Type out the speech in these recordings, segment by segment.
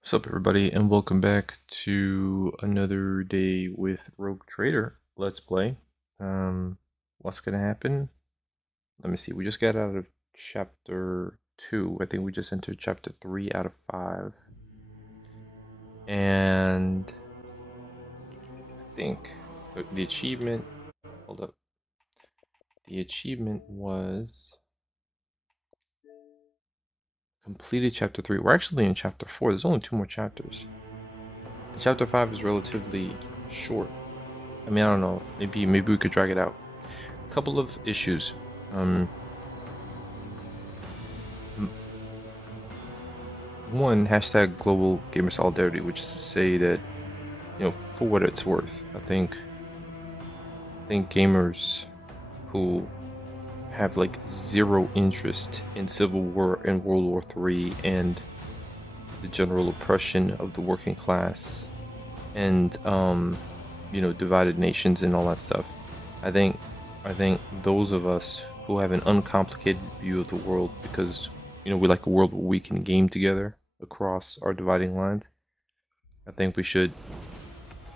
What's up, everybody, and welcome back to another day with Rogue Trader. Let's play. What's gonna happen? Let me see. We just got out of chapter 2. I think we just entered chapter 3 out of 5. And I think the achievement. Hold up. The achievement was completed chapter 3. We're actually in chapter 4. There's only 2 more chapters. And chapter 5 is relatively short. I mean, I don't know. Maybe we could drag it out. A couple of issues. One, hashtag global gamer solidarity, which is to say that, for what it's worth, I think gamers who have like zero interest in Civil War and World War III and the general oppression of the working class and divided nations and all that stuff. I think those of us who have an uncomplicated view of the world because we like a world where we can game together across our dividing lines. I think we should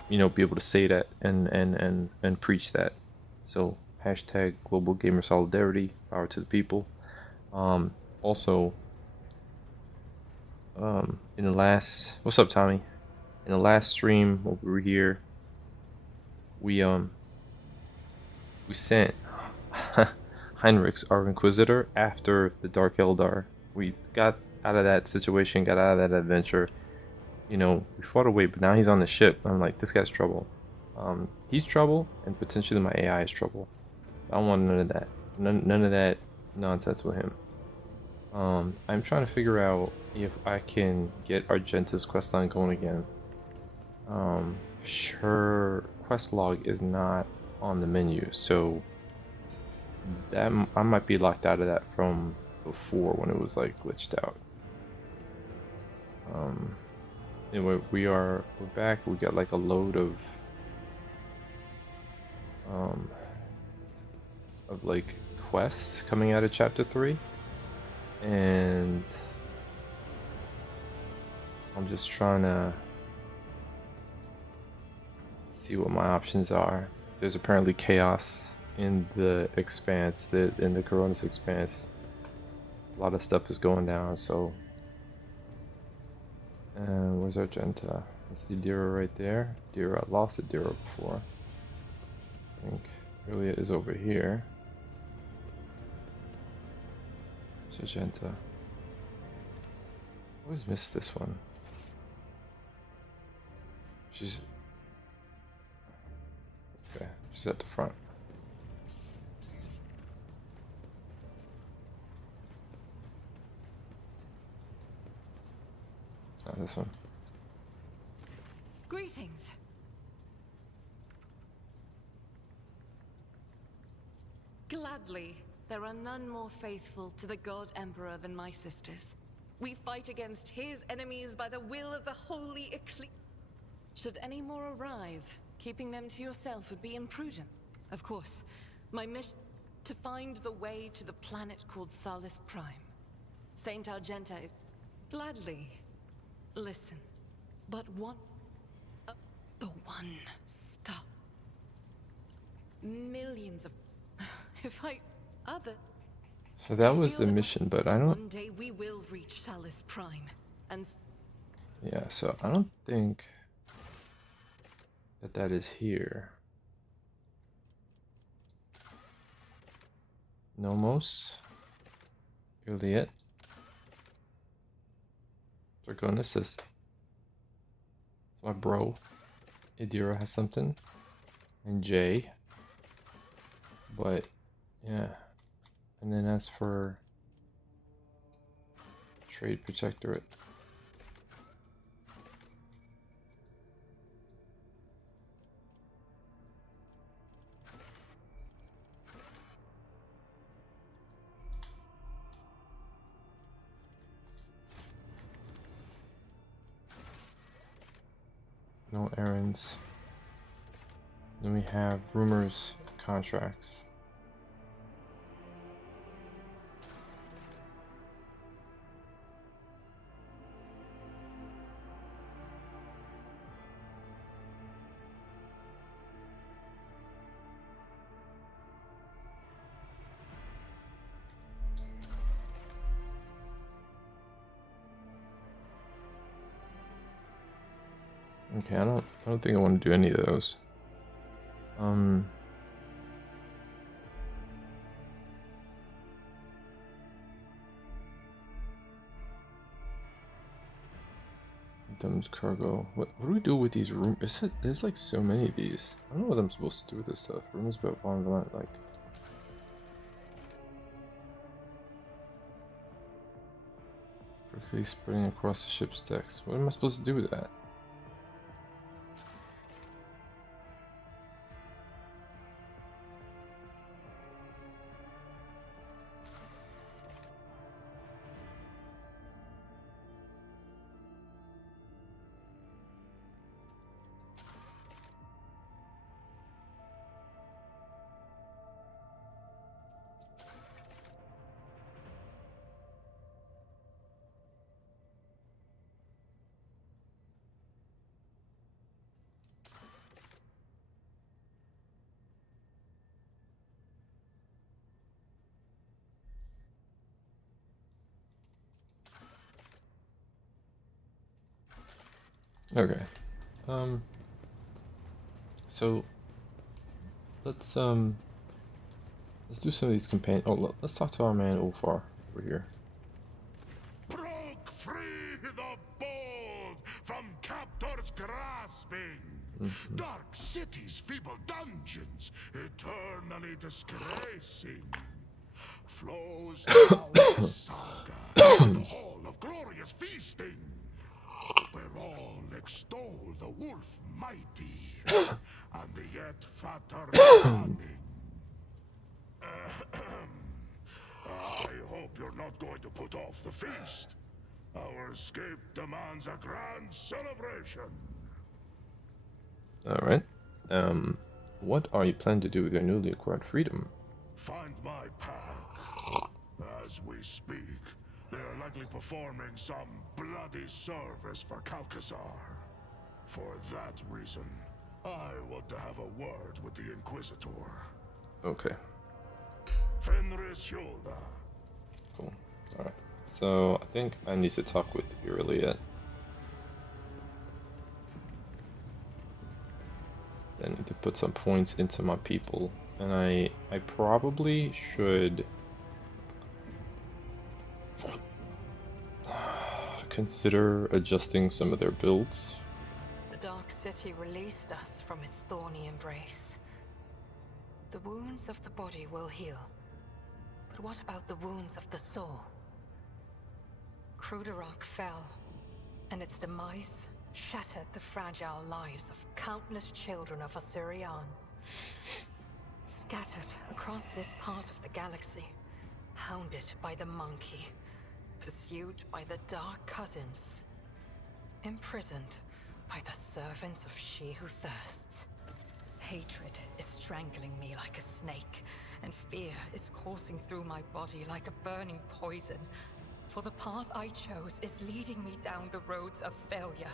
be able to say that and preach that. So hashtag global gamer solidarity, power to the people. Also, in the last, what's up, Tommy? In the last stream when we were here, we sent Heinrichs, our Inquisitor, after the Dark Eldar. We got out of that situation, got out of that adventure. We fought away, but now he's on the ship. I'm like, this guy's trouble. He's trouble, and potentially my AI is trouble. I don't want none of that. None of that nonsense with him. I'm trying to figure out if I can get Argenta's questline going again. Sure, quest log is not on the menu, so that I might be locked out of that from before when it was like glitched out. Anyway, we're back. We got like a load of like quests coming out of chapter 3, and I'm just trying to see what my options are. There's apparently chaos in the expanse, in the Coronis expanse. A lot of stuff is going down, so where's Argenta? That's the Dira right there. Dira, I lost the Dira before. I think really it is over here. There's Argenta. I always miss this one. She's okay. She's at the front. Not this one. Greetings. Gladly, there are none more faithful to the God Emperor than my sisters. We fight against his enemies by the will of the Holy Eclipse. Should any more arise, keeping them to yourself would be imprudent. Of course, my mission to find the way to the planet called Salus Prime. Saint Argenta is gladly. Listen, but the one stop. Millions of if I other So that was the mission, but I don't. One day we will reach Salus Prime, and yeah. So I don't think that is here. Nomos, Juliet, Draconis, my bro. Idira has something, and Jay. But yeah, and then as for Trade Protectorate, no errands. Then we have rumors, contracts. Okay, I don't think I want to do any of those. Dumb's cargo. What do we do with these rooms? There's like so many of these. I don't know what I'm supposed to do with this stuff. Rumors about Von like. Quickly spreading across the ship's decks. What am I supposed to do with that? Okay. So let's do some of these companions. Oh, let's talk to our man Ulfar over here. Broke free the bold from captors grasping. Dark cities, feeble dungeons, eternally disgracing. Flows now the saga, the hall of glorious feasting, where all extol the wolf mighty, and the yet fatter cunning. I hope you're not going to put off the feast. Our escape demands a grand celebration. Alright. What are you planning to do with your newly acquired freedom? Find my pack. As we speak, they are likely performing some bloody service for Calcazar. For that reason, I want to have a word with the Inquisitor. Okay. Fenris Hjoda. Cool. Alright. So I think I need to talk with Irelia. I need to put some points into my people. And I probably should consider adjusting some of their builds. The Dark City released us from its thorny embrace. The wounds of the body will heal. But what about the wounds of the soul? Cruderach fell, and its demise shattered the fragile lives of countless children of Assyrian. Scattered across this part of the galaxy, hounded by the monkey, pursued by the Dark Cousins, imprisoned by the servants of She Who Thirsts. Hatred is strangling me like a snake, and fear is coursing through my body like a burning poison. For the path I chose is leading me down the roads of failure.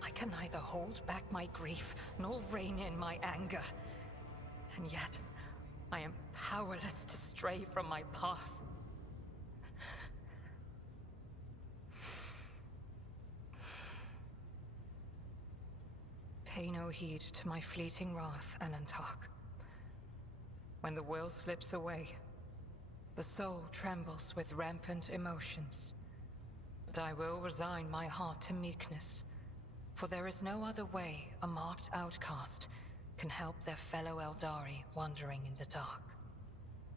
I can neither hold back my grief nor rein in my anger. And yet, I am powerless to stray from my path. Pay no heed to my fleeting wrath, Alantark. When the will slips away, the soul trembles with rampant emotions. But I will resign my heart to meekness, for there is no other way a marked outcast can help their fellow Eldari wandering in the dark.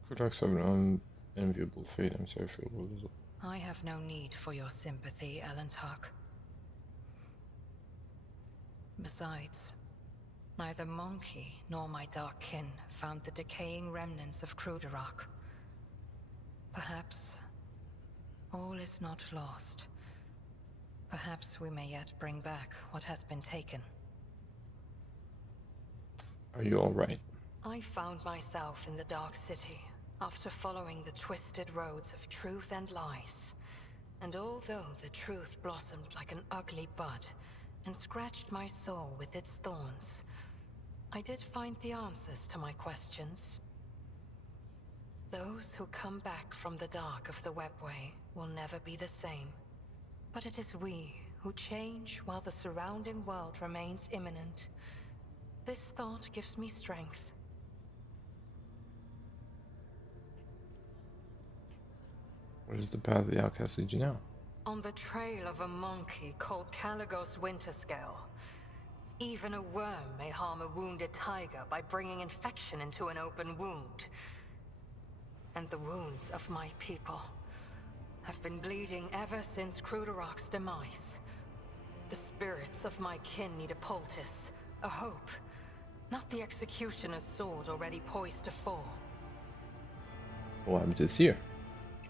Cruderachs have an unenviable fate. I'm sorry for your I have no need for your sympathy, Alantark. Besides, neither Monkey nor my dark kin found the decaying remnants of Cruderach. Perhaps all is not lost. Perhaps we may yet bring back what has been taken. Are you alright? I found myself in the Dark City after following the twisted roads of truth and lies. And although the truth blossomed like an ugly bud and scratched my soul with its thorns, I did find the answers to my questions. Those who come back from the dark of the webway will never be the same. But it is we who change while the surrounding world remains imminent. This thought gives me strength. What is the path of the outcast lead you now? On the trail of a monkey called Caligos Winterscale. Even a worm may harm a wounded tiger by bringing infection into an open wound. And the wounds of my people have been bleeding ever since Cruderach's demise. The spirits of my kin need a poultice, a hope, not the executioner's sword already poised to fall. What happened to this year?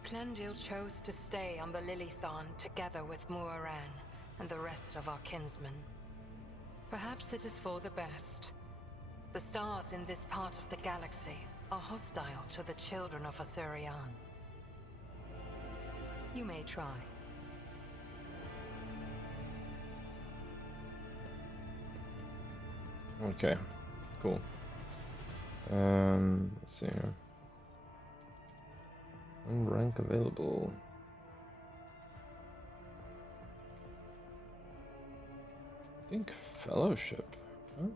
Clendil chose to stay on the Lilithon together with Muaran and the rest of our kinsmen. Perhaps it is for the best. The stars in this part of the galaxy are hostile to the children of Asurian. You may try. Okay, cool. Let's see here. One rank available. I think fellowship. Huh?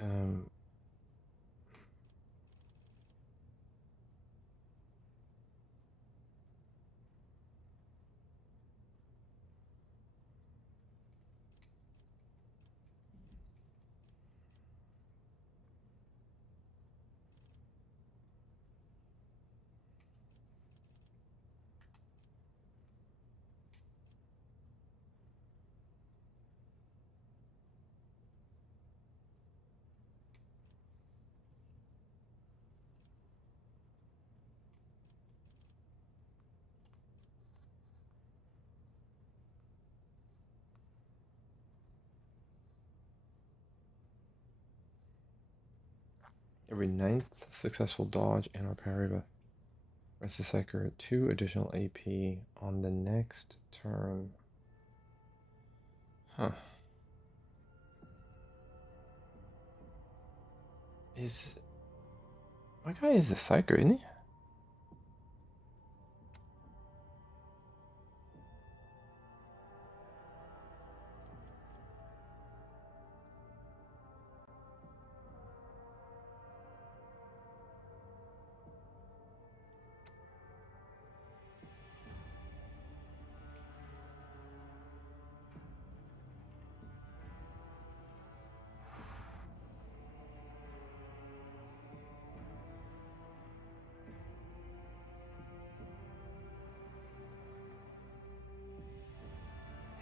Um, every 9th successful dodge and or parry with rest the Psyker 2 additional AP on the next turn. Huh. Is my guy is a Psyker, isn't he?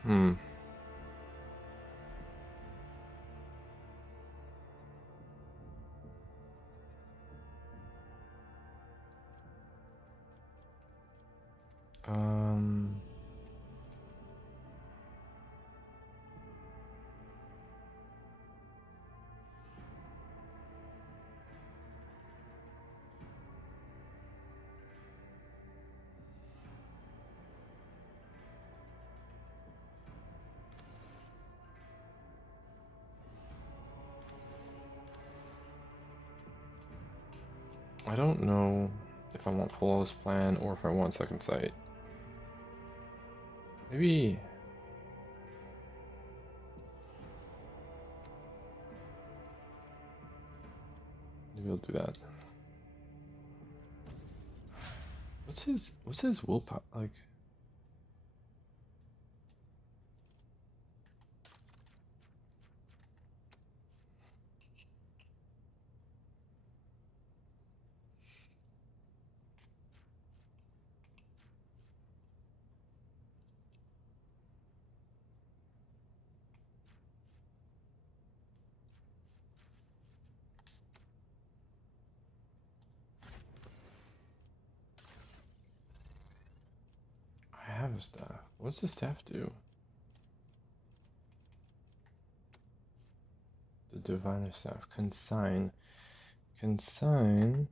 Hmm. Um. I don't know if I want flawless plan or if I want second sight. Maybe. Maybe I'll do that. What's his willpower like? have a staff. What's the staff do? The diviner staff. Consign. Consign.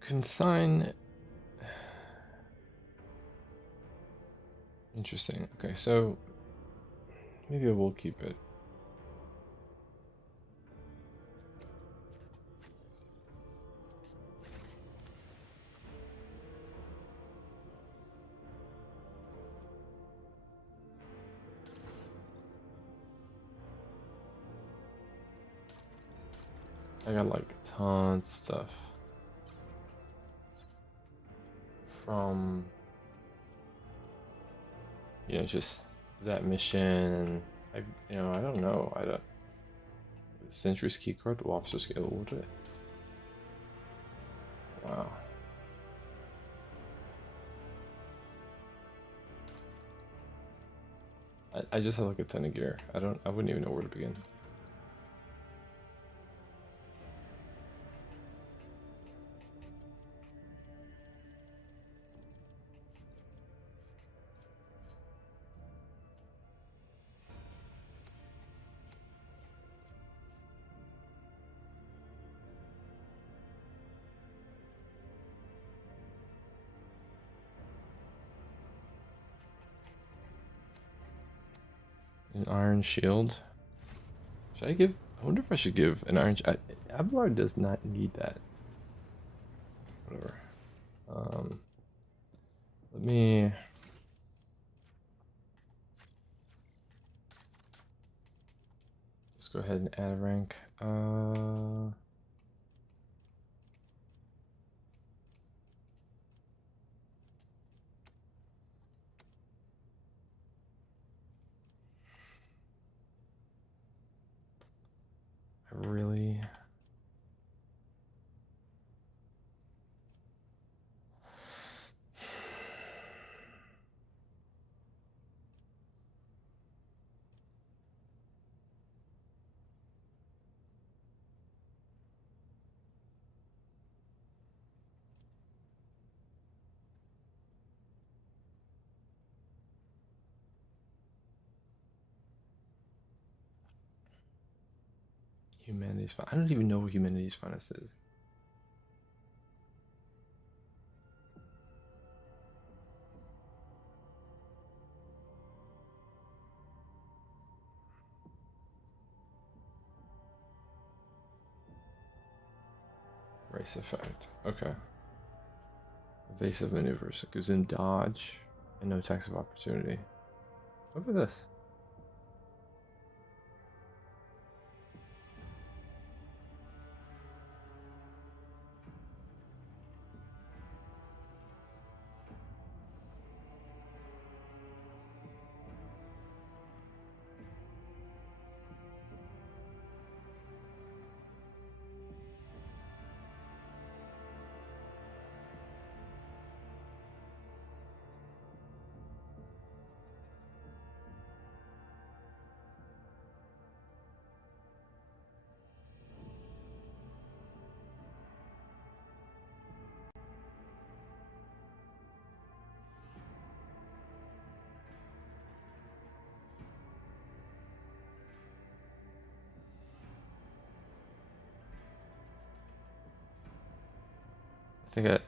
Consign. Interesting. Okay, so maybe I will keep it. I got like tons of stuff from, you know, just that mission. I, you know, I don't know. I don't. Century's key card, officer scale order. Wow. I just have like a ton of gear. I wouldn't even know where to begin. An iron shield. Should I give? I wonder if I should give an iron. Abelard does not need that. Whatever. Let me. Let's go ahead and add a rank. I really. Humanities. I don't even know what humanities finest is. Race effect. Okay. Evasive maneuvers. It gives him dodge and no attacks of opportunity. Look at this.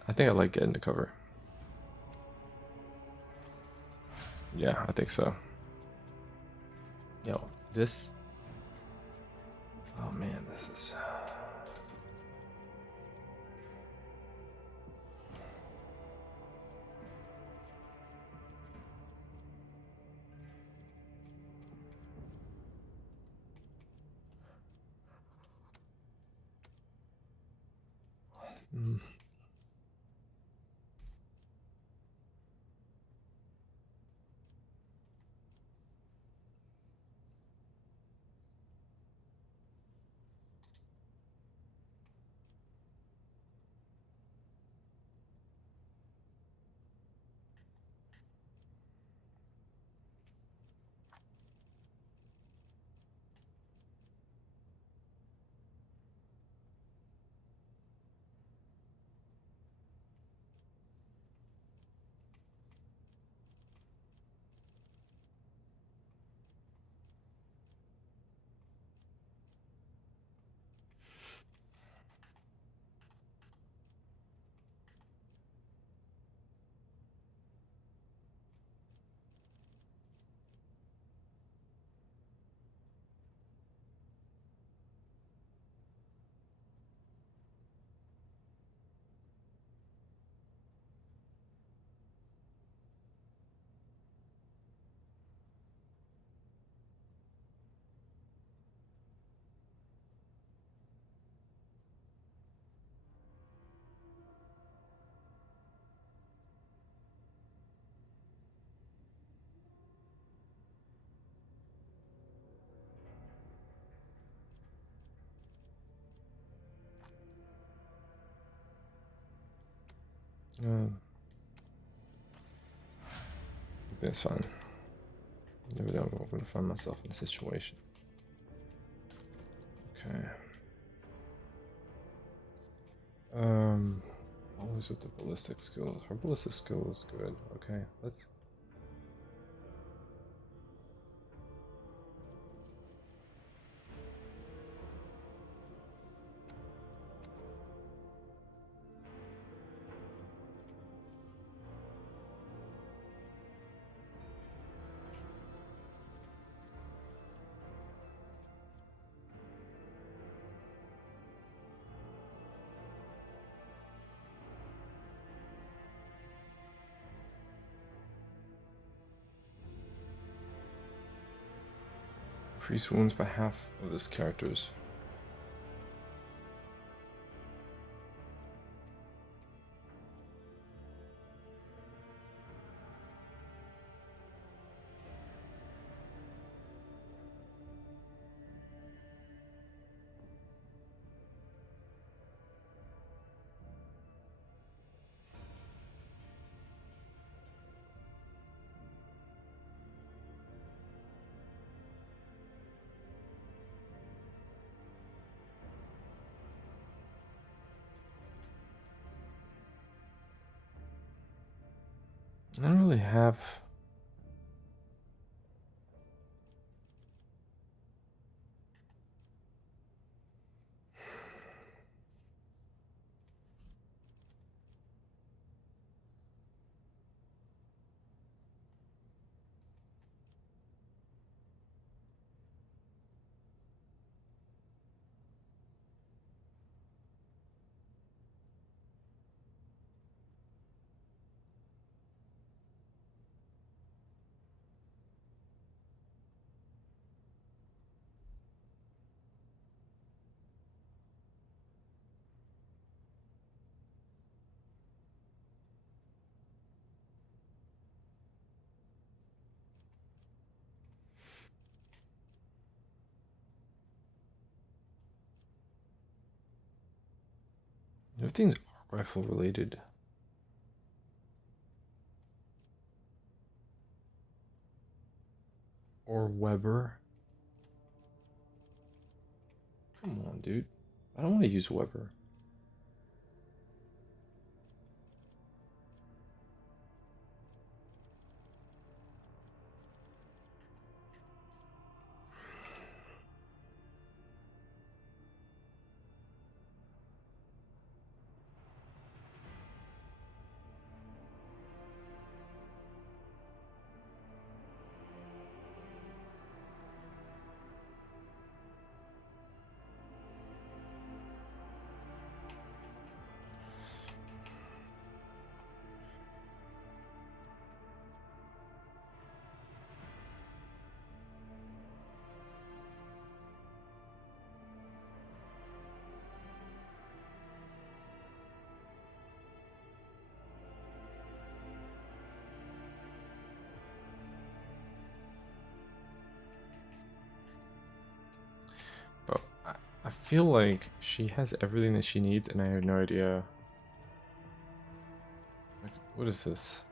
I think I like getting the cover. Yeah, I think so. Yo, this. Oh man, this is. Mm. That's fine. Never know I'm going to find myself in a situation. Okay. Always with the ballistic skills. Her ballistic skill is good. Okay, let's. Increase wounds by half of this character's. I don't really have. Everything's rifle related. Or Weber. Come on, dude. I don't want to use Weber. feel like she has everything that she needs, and I have no idea. Like, what is this?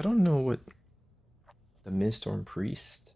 I don't know what the Mindstorm Priest.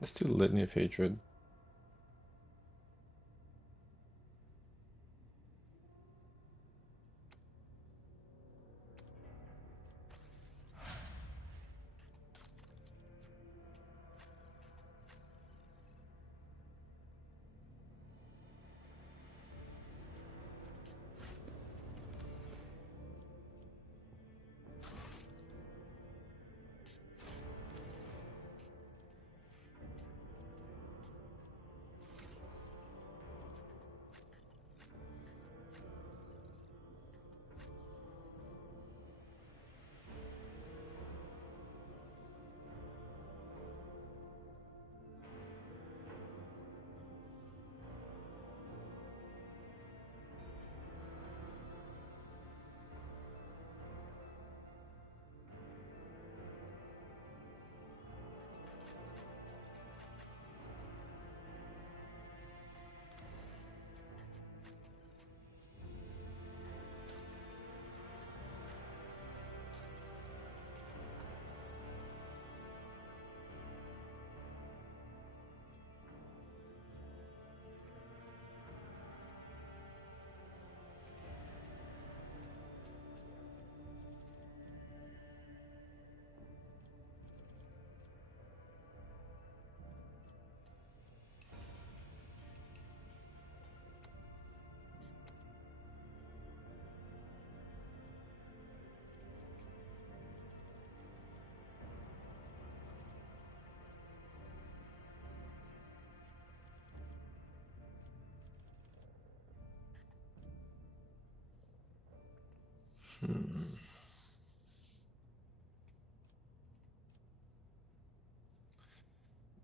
Let's do Litany of Hatred.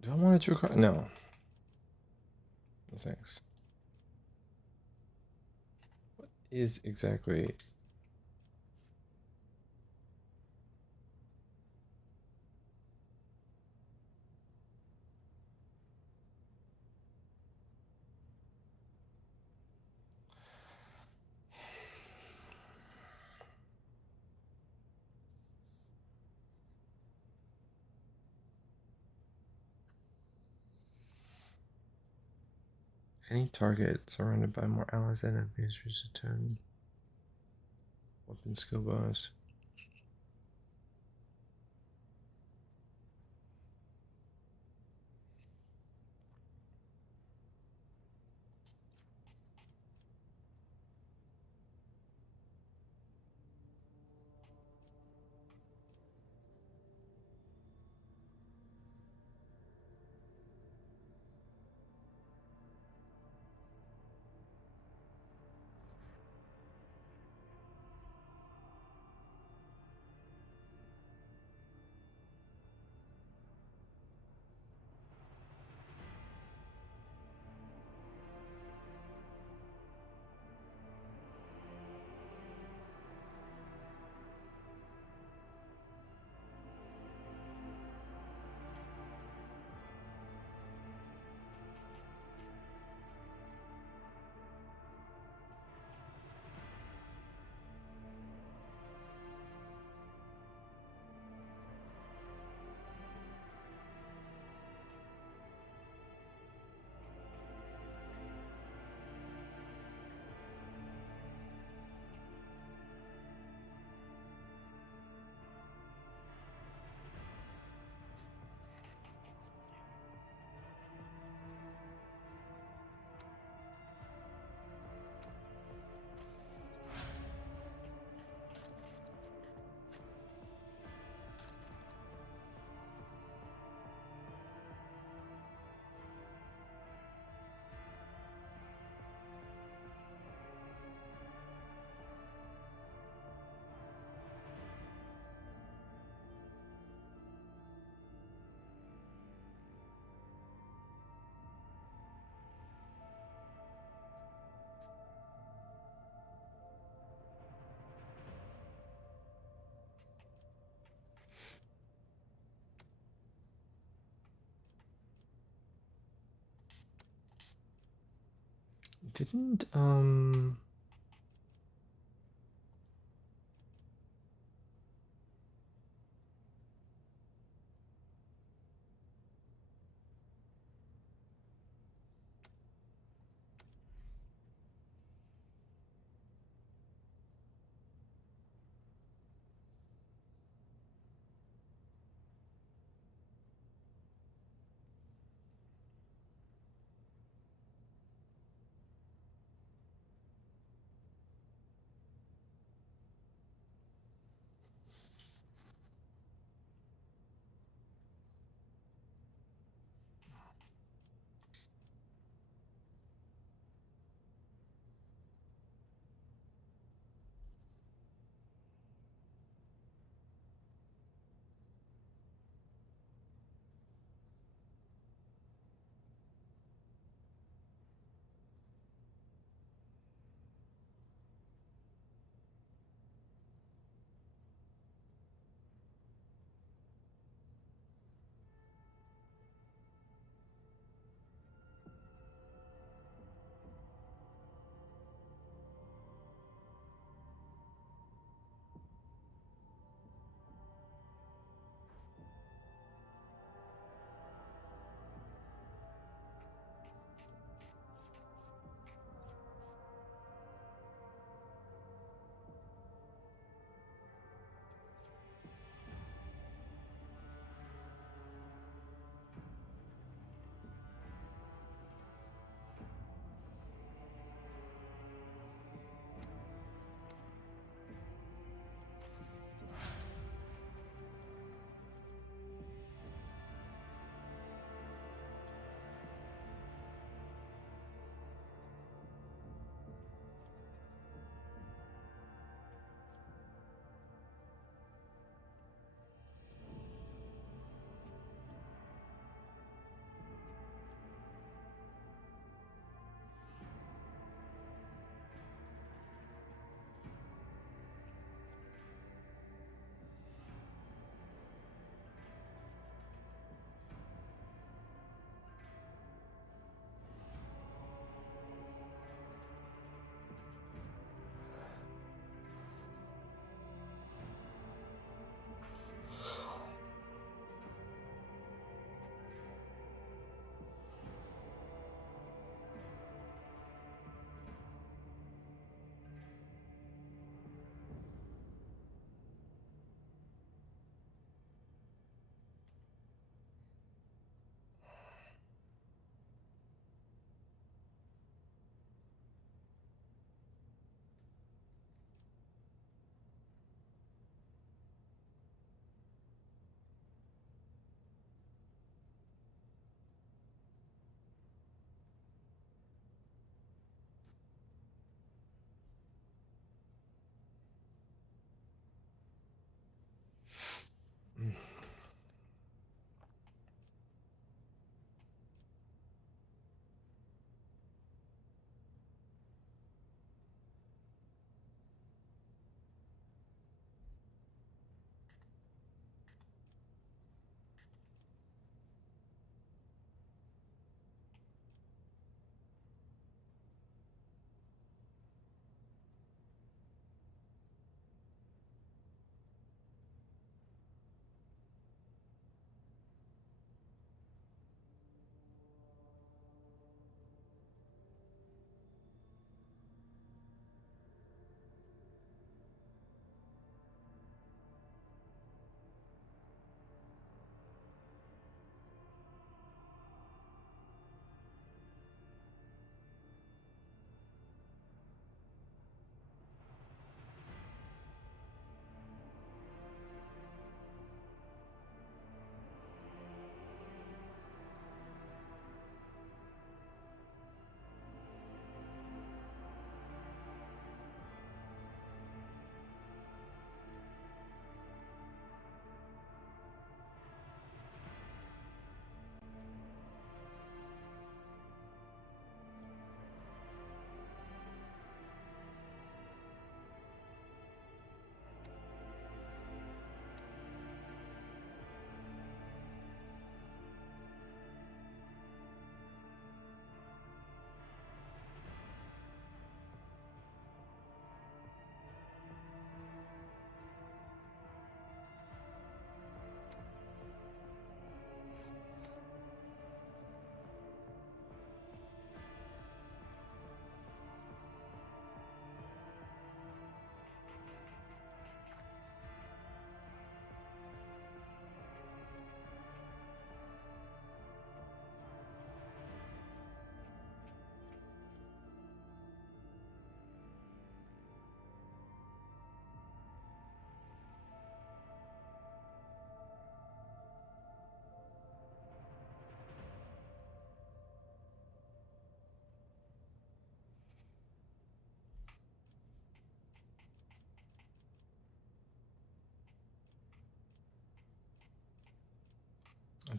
Do I want to draw card? No. No thanks. What is exactly? Any target surrounded by more allies than enemies receives a 10 weapon skill bonus. didn't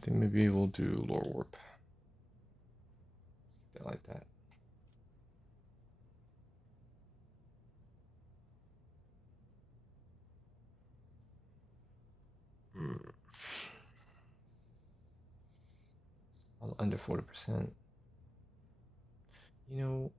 think maybe we'll do lore warp. I like that. All under 40%. You know,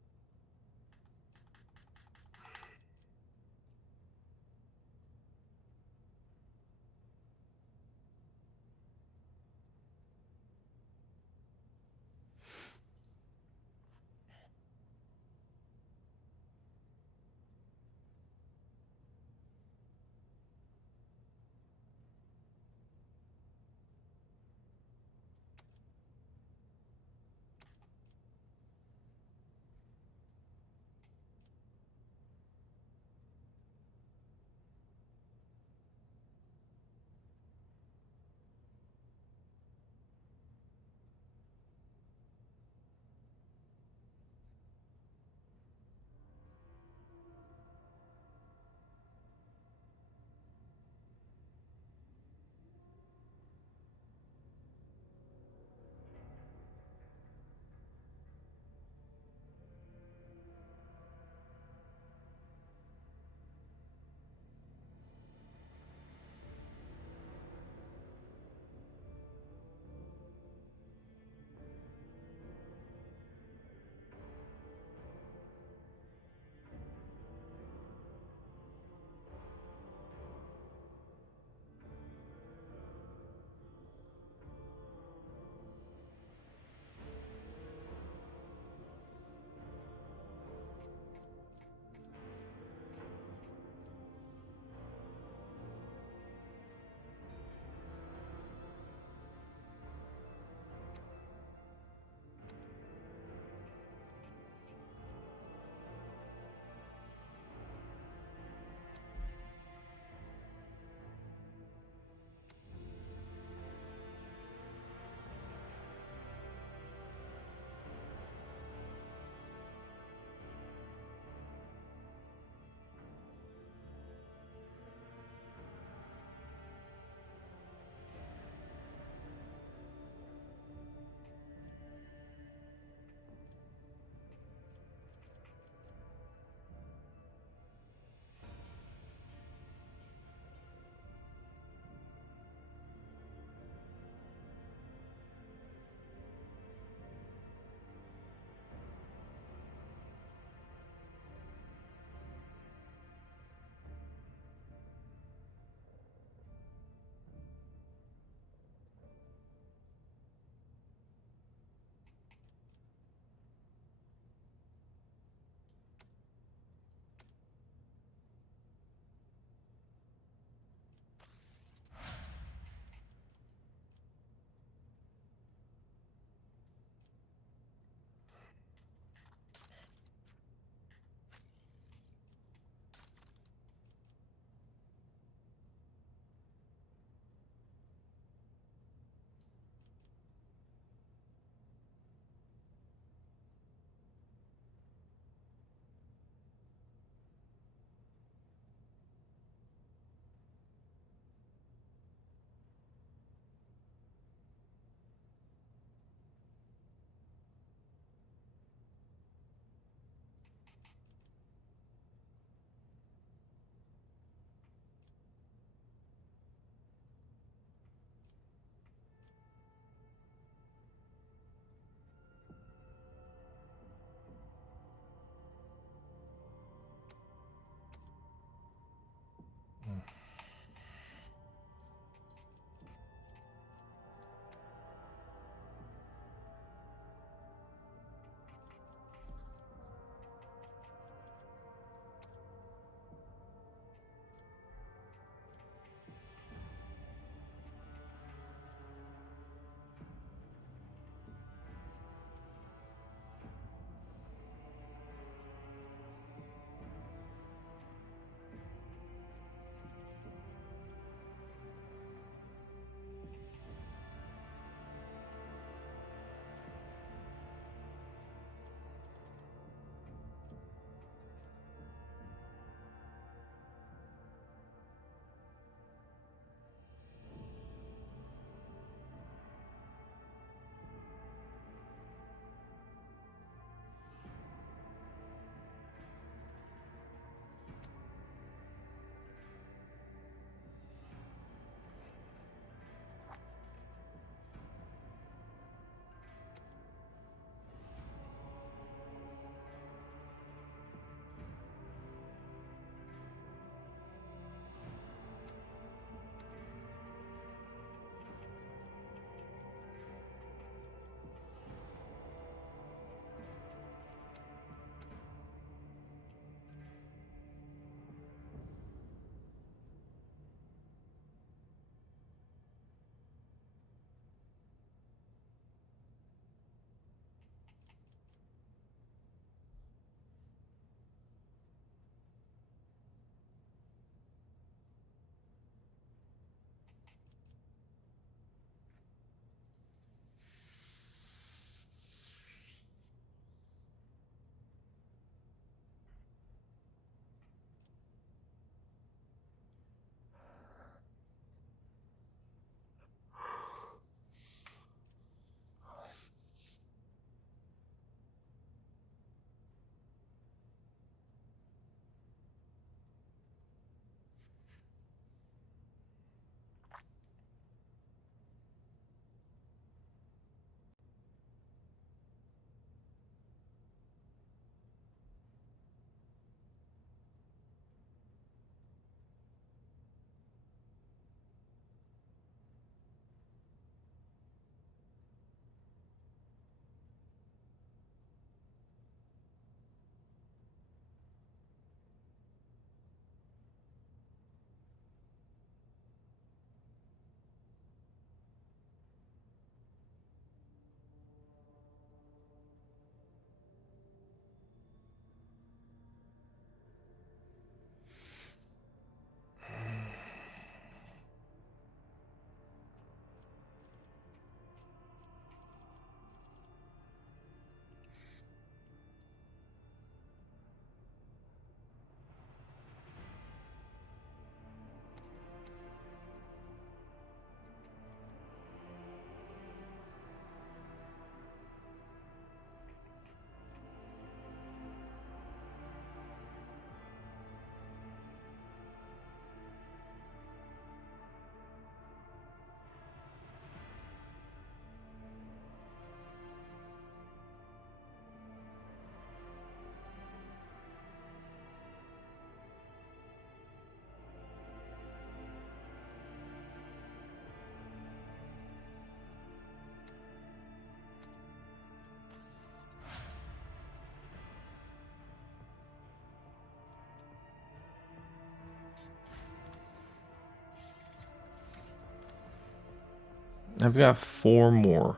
I've got 4 more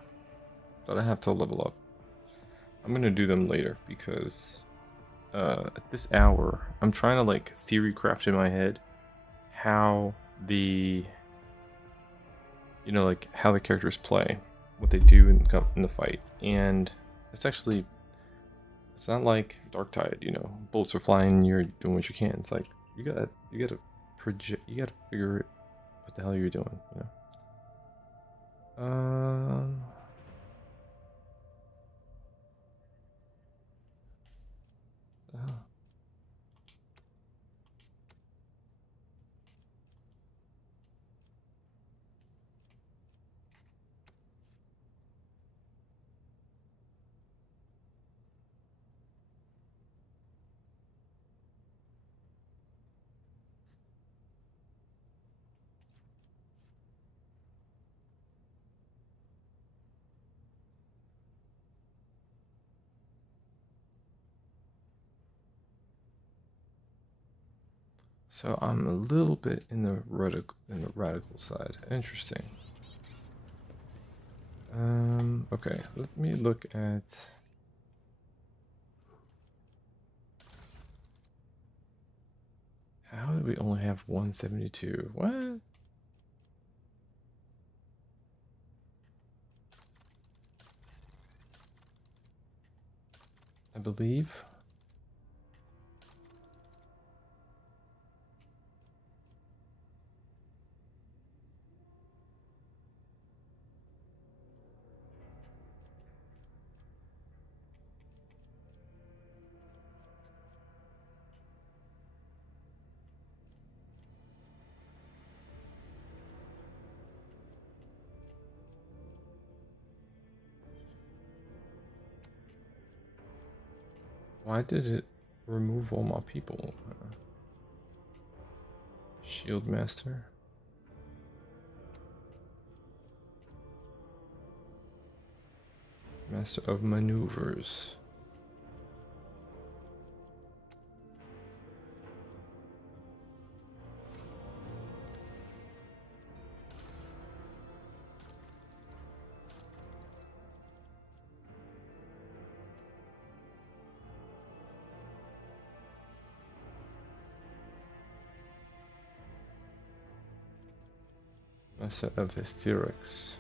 that I have to level up. I'm gonna do them later because at this hour I'm trying to like theory craft in my head how the like how the characters play, what they do in the fight, and it's actually it's not like Dark Tide, bullets are flying and you're doing what you can. It's like you gotta project, you gotta figure it what the hell you're doing, Uh, oh. So I'm a little bit in the radical side. Interesting. Okay, let me look at how do we only have 172? What? I believe. Why did it remove all my people? Shield Master. Master of Maneuvers. Master of Hysterics.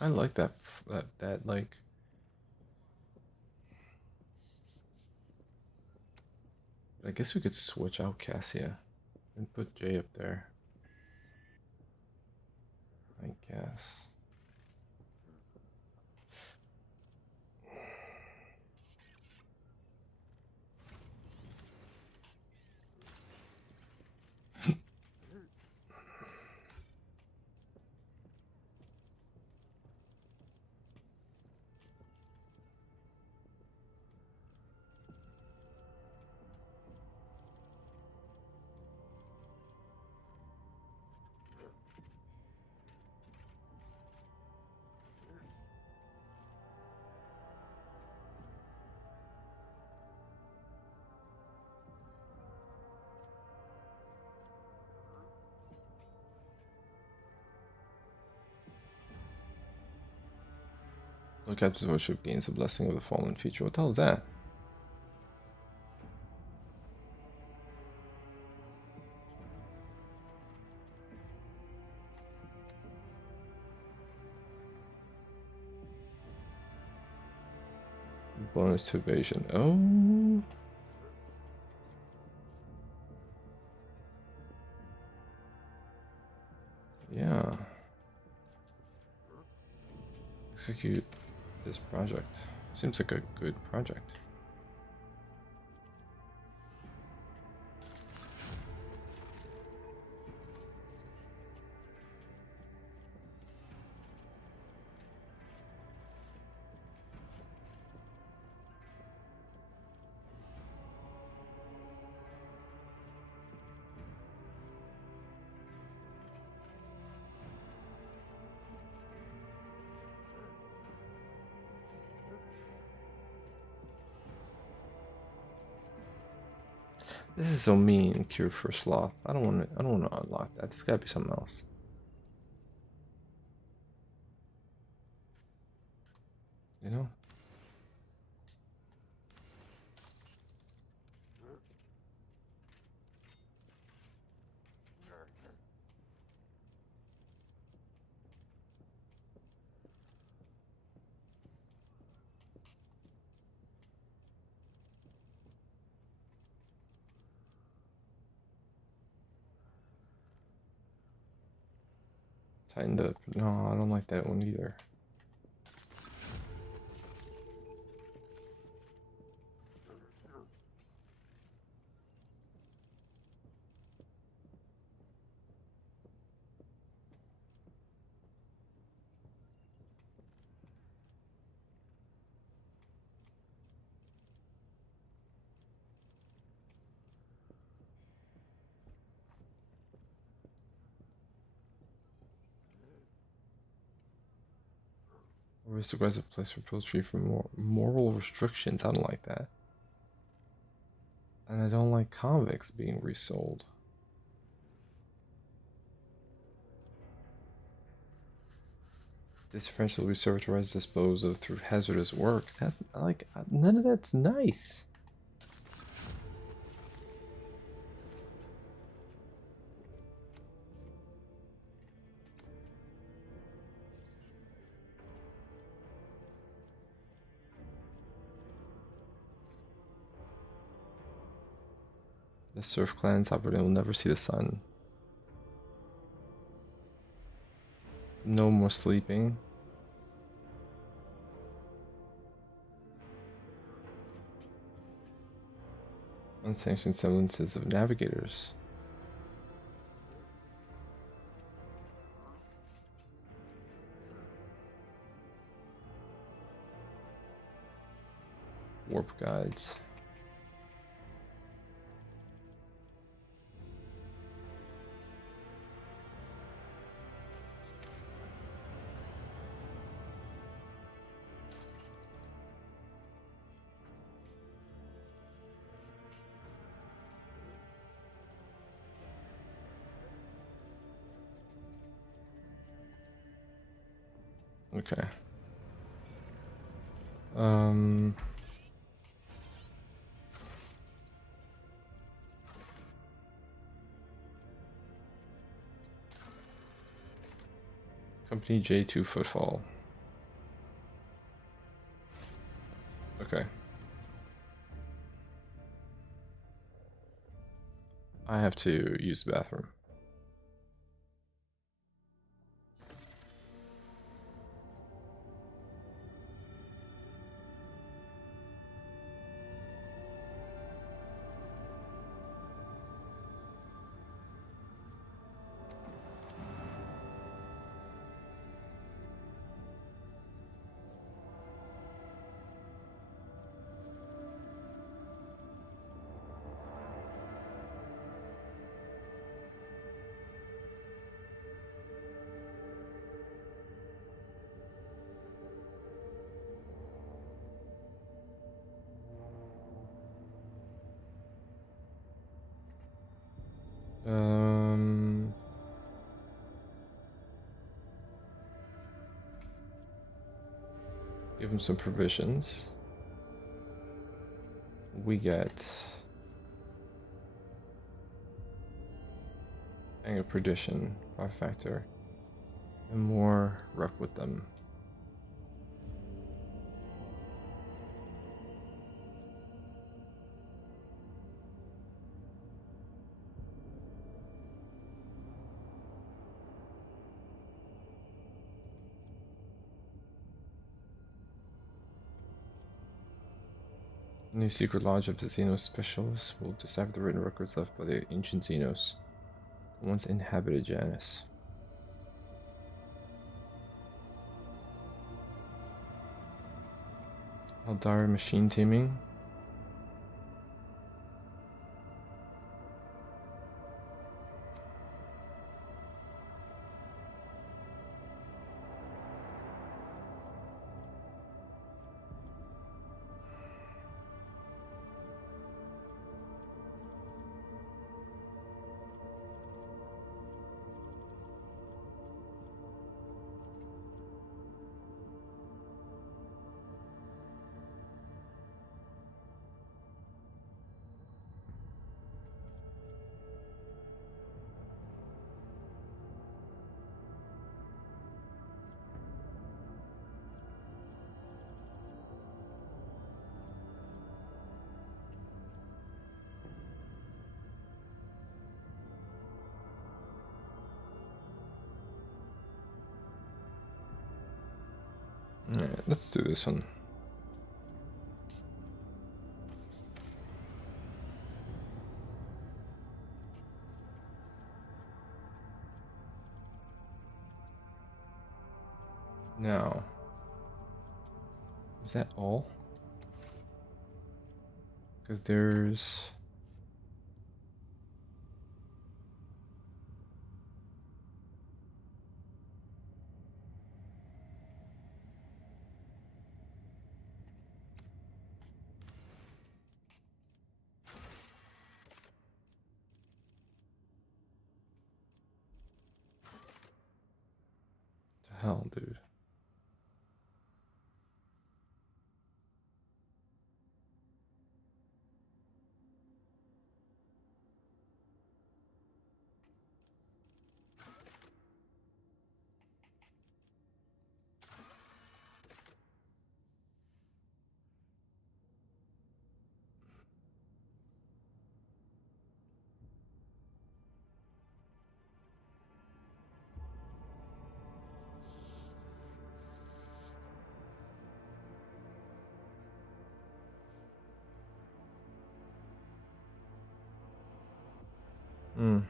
I like that like I guess we could switch out Cassia and put Jay up there. I guess. No captain's worship gains the blessing of the fallen feature. What the hell is that? Bonus to evasion. Oh. Yeah. Execute this project. Seems like a good project. This is so mean. Cure for sloth. I don't want to. I don't want to unlock that. There's got to be something else. You know. Tightened up. No, I don't like that one either. Aristocrats have place proposed free from moral restrictions. I don't like that. And I don't like convicts being resold. Differential research rights disposed of through hazardous work. That's like none of that's nice. The surf clans operating will never see the sun. No more sleeping. Unsanctioned semblances of navigators. Warp guides. Okay. Company J2 Footfall. Okay. I have to use the bathroom. Give him some provisions. We get Anger Perdition, Profit Factor, and more rough with them. New secret lodge of the Xenos specialists will decipher the written records left by the ancient Xenos that once inhabited Janus. Aldara machine teaming. Alright, let's do this one. Now, is that all? Because there's... the hell, dude? Hmm.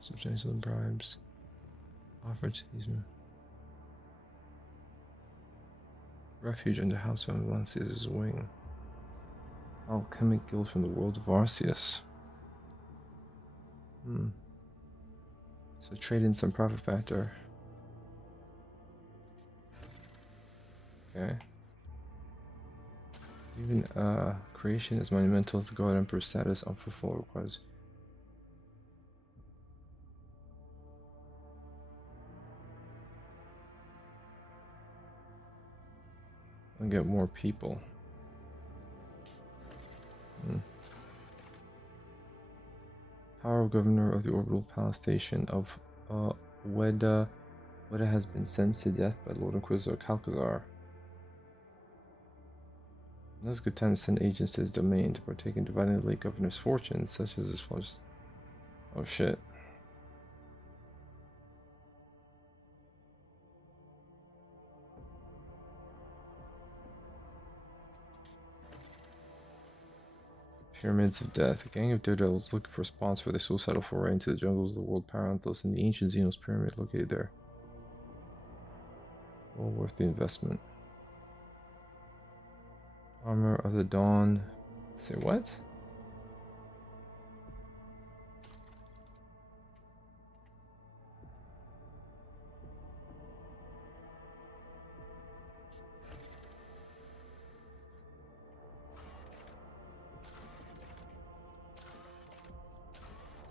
Substantial bribes offered to these men. Refuge under housebound Lancius' wing. Alchemic guild from the world of Arceus. So trade in some profit factor. Okay. Even creation is monumental to God Emperor status. Unfulfilled requires. And get more people. Power of Governor of the Orbital Palace Station of Weda. Weda has been sentenced to death by Lord Inquisitor Calcazar. Now's a good time to send agents to his domain to partake in dividing the late governor's fortunes, such as his father's. Oh shit. Pyramids of Death. A gang of daredevils looking for a sponsor for their suicidal foray into the jungles of the world Paranthos and the ancient Xenos pyramid located there. Well worth the investment. Armor of the Dawn. Say what?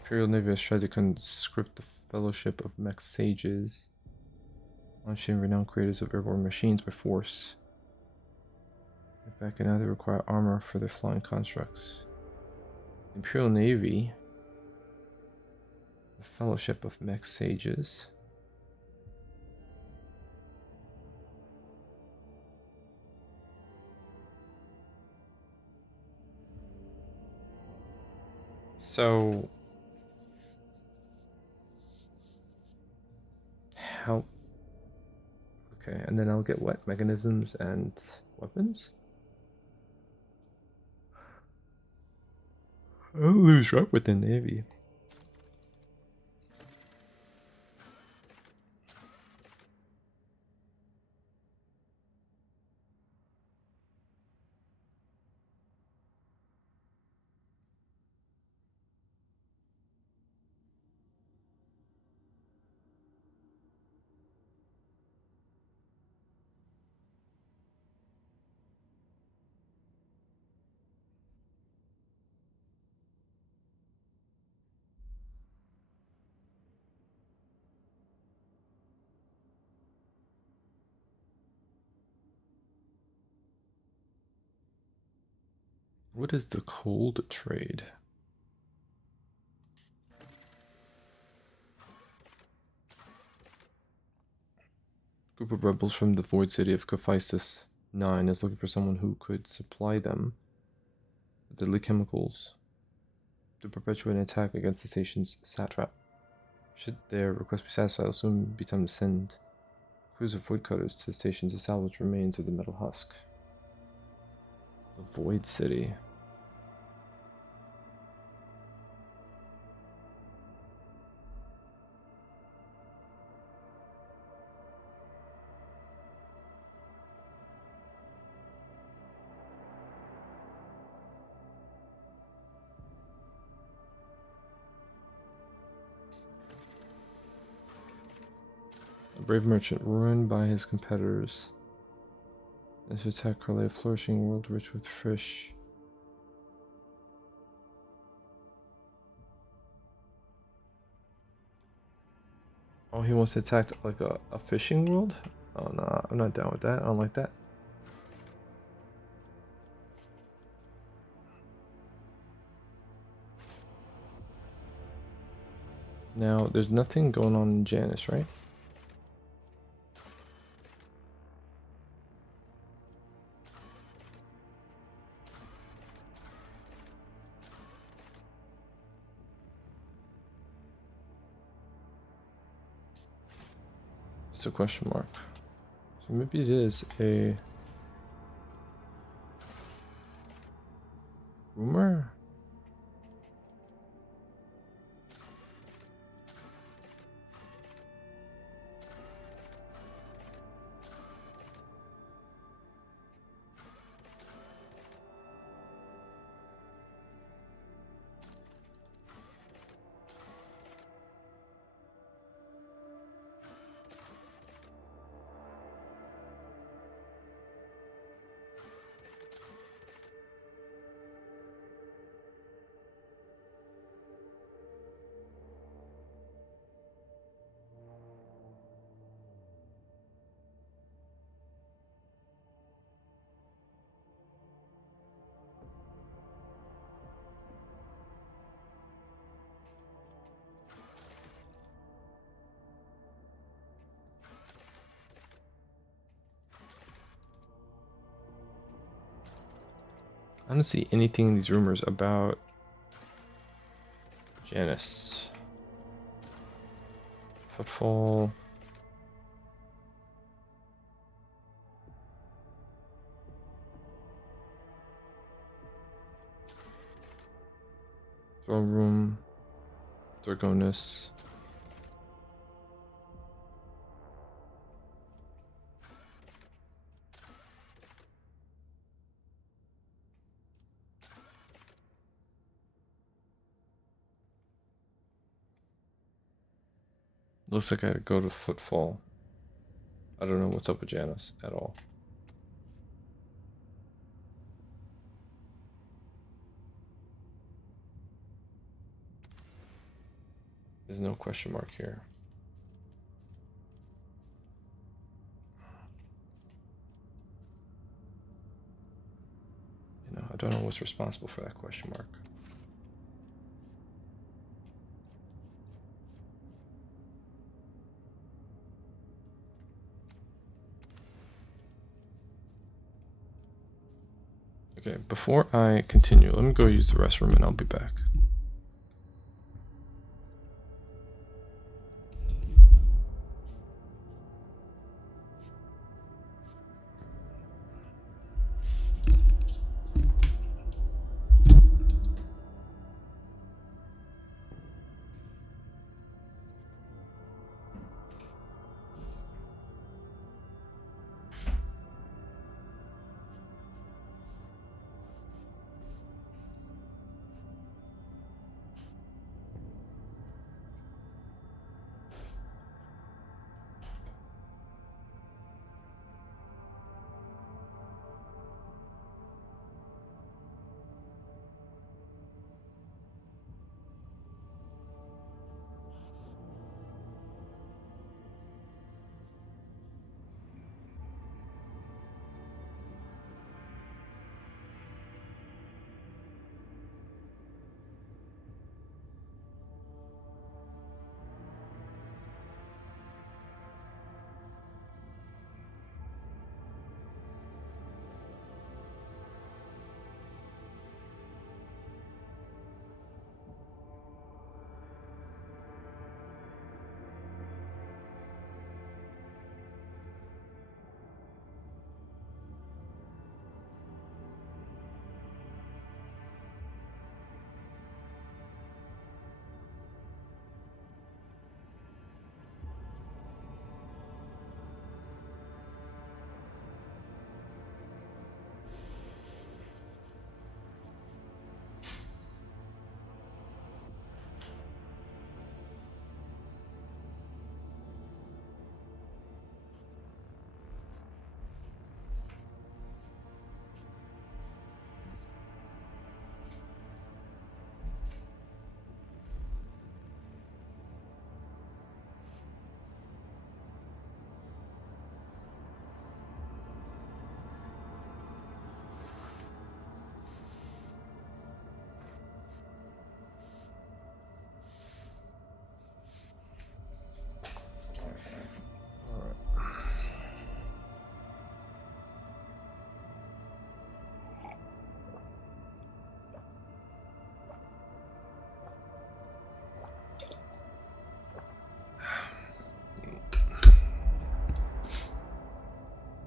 Imperial Navy has tried to conscript the Fellowship of Mech Sages, launching renowned creators of airborne machines by force. Back and now they require armor for their flying constructs. Imperial Navy, the Fellowship of Mech Sages. So, how? Okay, and then I'll get what? Mechanisms and weapons? I'll lose right with the Navy. What is the cold trade? Group of rebels from the void city of Cephistus 9 is looking for someone who could supply them with deadly chemicals to perpetuate an attack against the station's satrap. Should their request be satisfied, it'll soon be time to send crews of woodcutters to the station to salvage remains of the metal husk. The Void City. A brave merchant ruined by his competitors. And to attack Carly, a flourishing world rich with fish. Oh, he wants to attack like a fishing world? Oh no, I'm not down with that. I don't like that. Now, there's nothing going on in Janus, right? It's a question mark. So maybe it is a rumor? I don't see anything in these rumors about Janus. Footfall. Throne room. Dragonus. Looks like I gotta go to Footfall. I don't know what's up with Janus at all. There's no question mark here. You know, I don't know what's responsible for that question mark. Okay, before I continue, let me go use the restroom and I'll be back.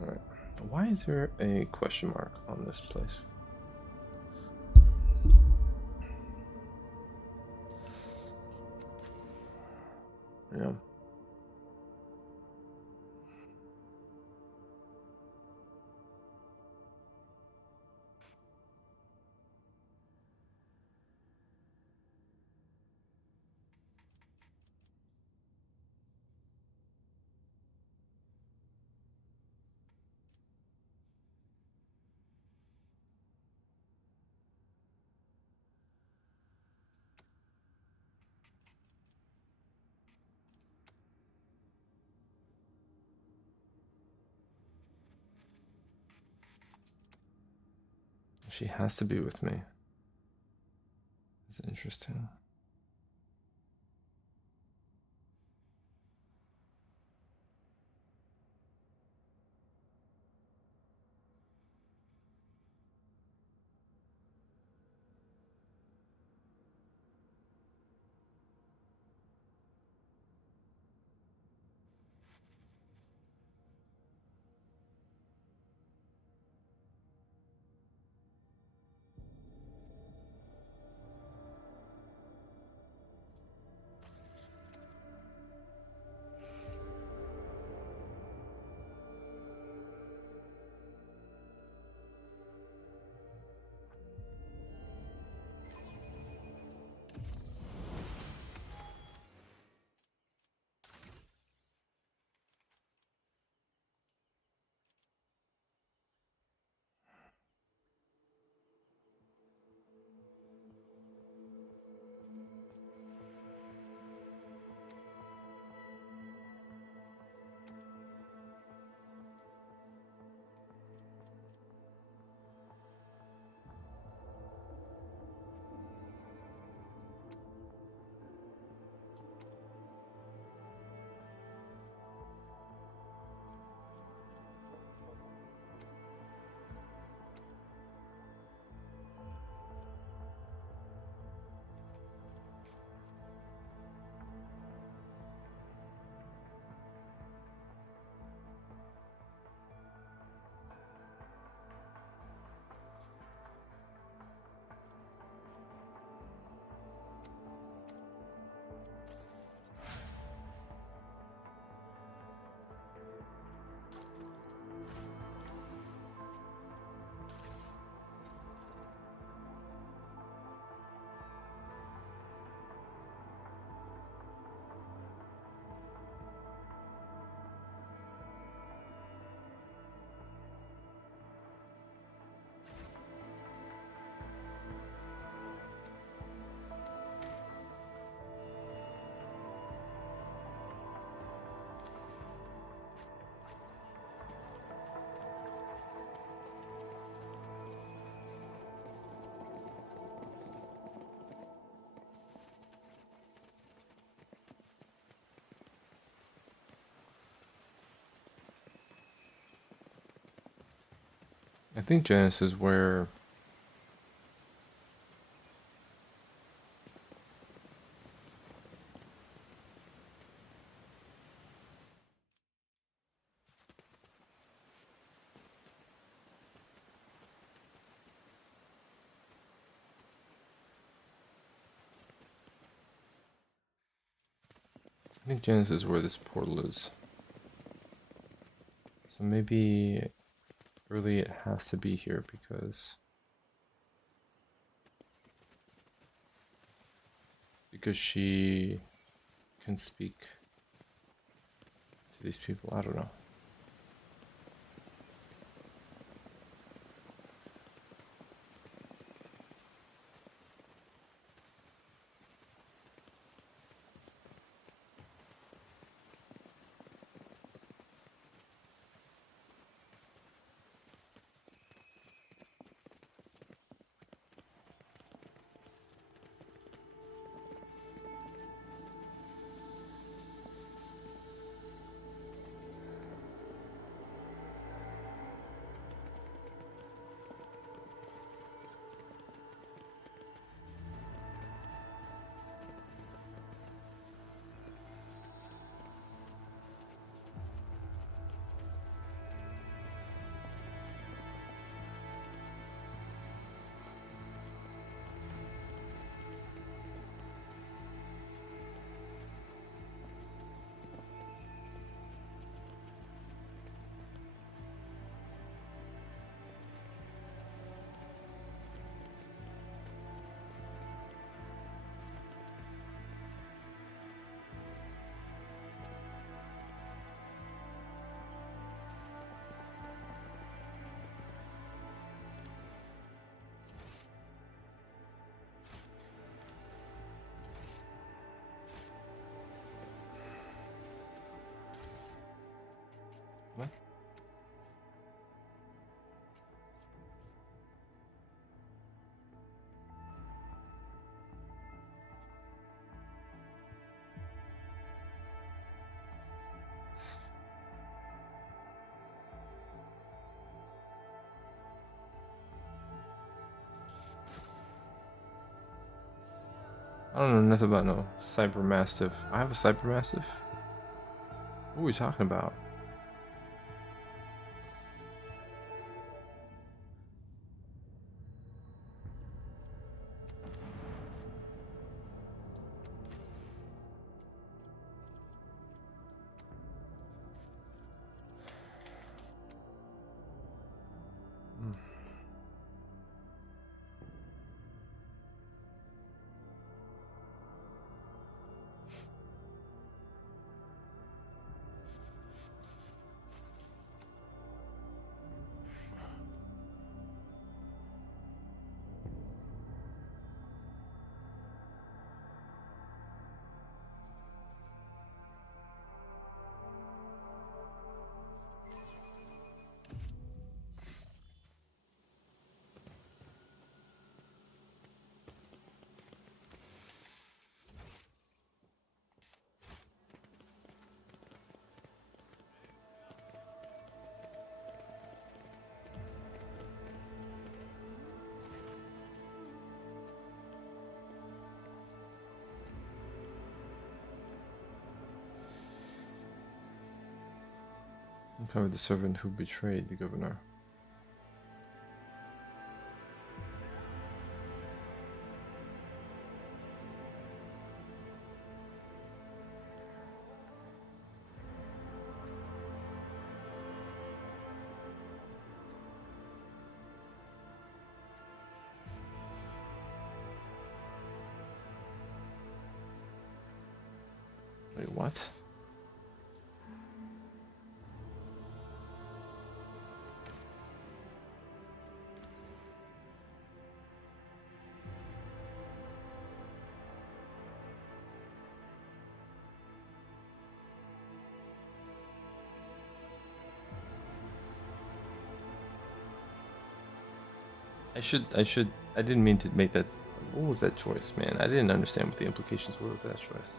Alright. Why is there a question mark on this place? Yeah. She has to be with me. It's interesting. I think Janice is where I think Janice is where this portal is. So maybe really it has to be here because she can speak to these people. I don't know. What? I don't know nothing about no cyber mastiff. I have a cyber mastiff. What are we talking about? Uncover the servant who betrayed the governor. Wait, what? I didn't mean to make that. What was that choice, man? I didn't understand what the implications were of that choice.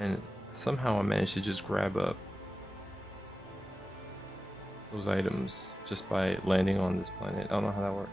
And somehow I managed to just grab up those items just by landing on this planet. I don't know how that worked.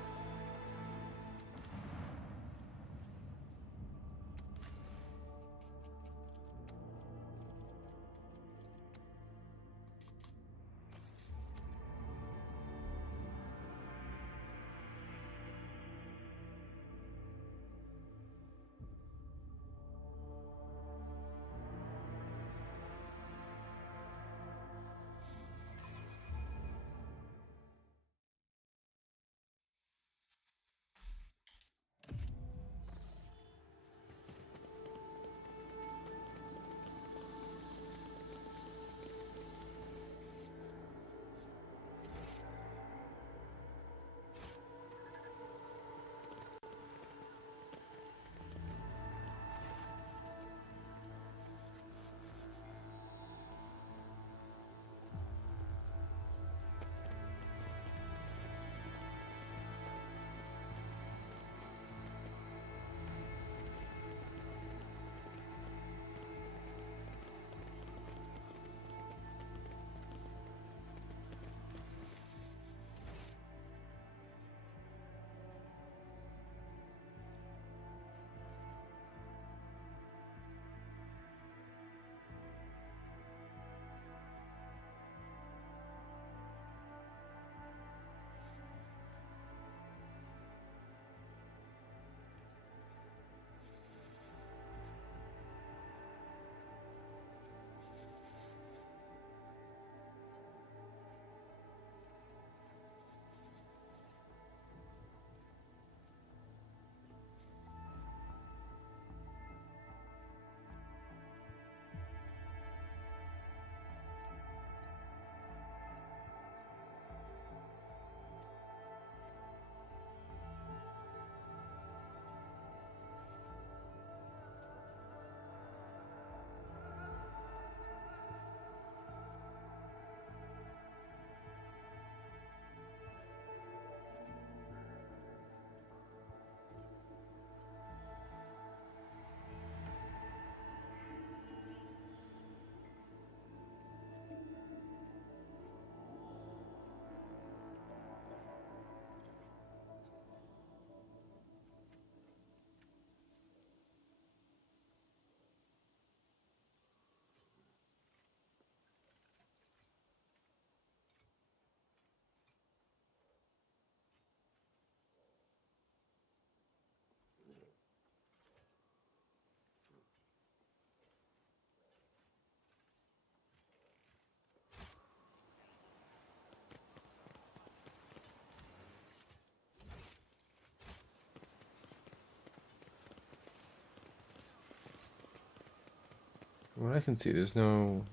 From what I can see, there's no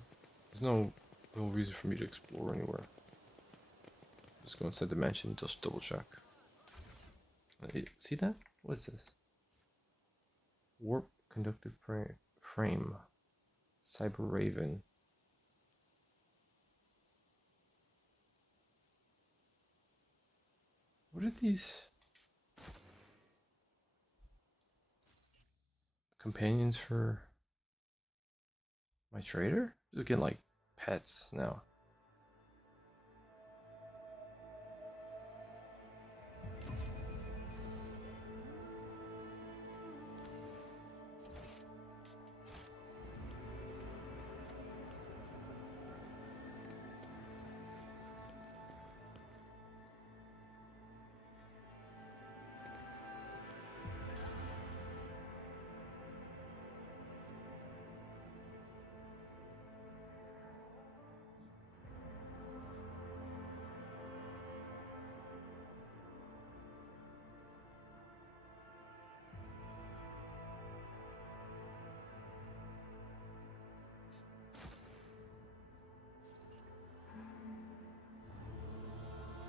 real reason for me to explore anywhere. Just go inside the mansion, just double check. See that? What is this? Warp conductive frame. Cyber Raven. What are these? Companions for my trader? Just getting like pets now.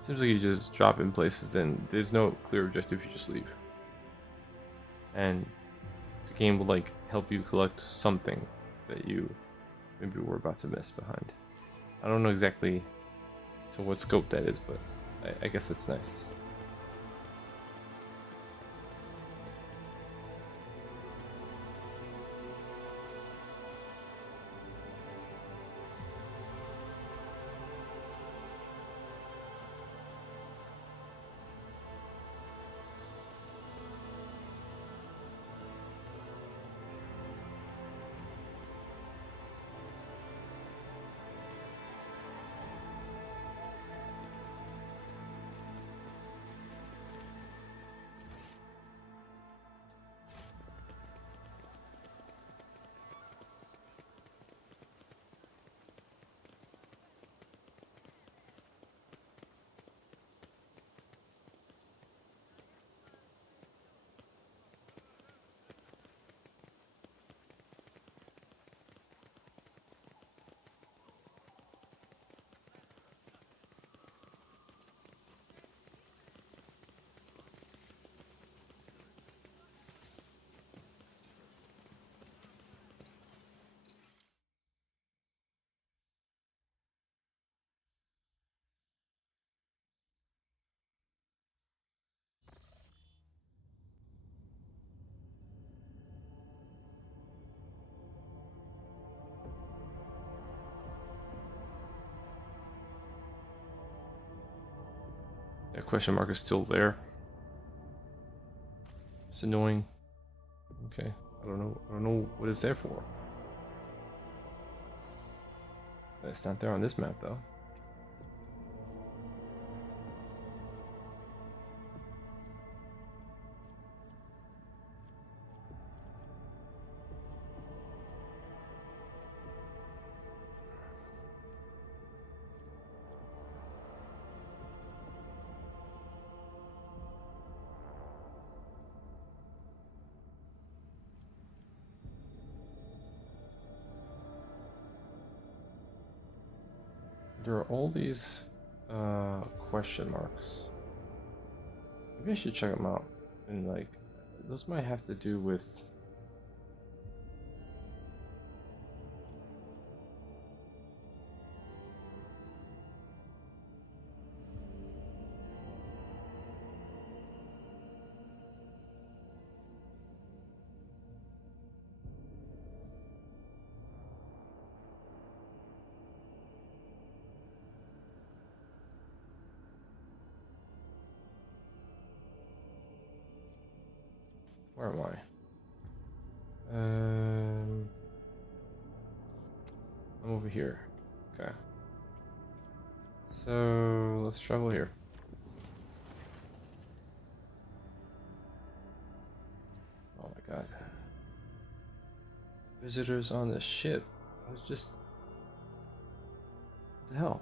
Seems like you just drop in places, then there's no clear objective, you just leave. And the game will like help you collect something that you maybe were about to miss behind. I don't know exactly to what scope that is, but I guess it's nice. That question mark is still there. It's annoying. Okay, I don't know what it's there for. It's not there on this map though. There are all these question marks. Maybe I should check them out. And like, those might have to do with. Where am I? I'm over here. Okay. So let's travel here. Oh my god. Visitors on the ship. I was just. What the hell?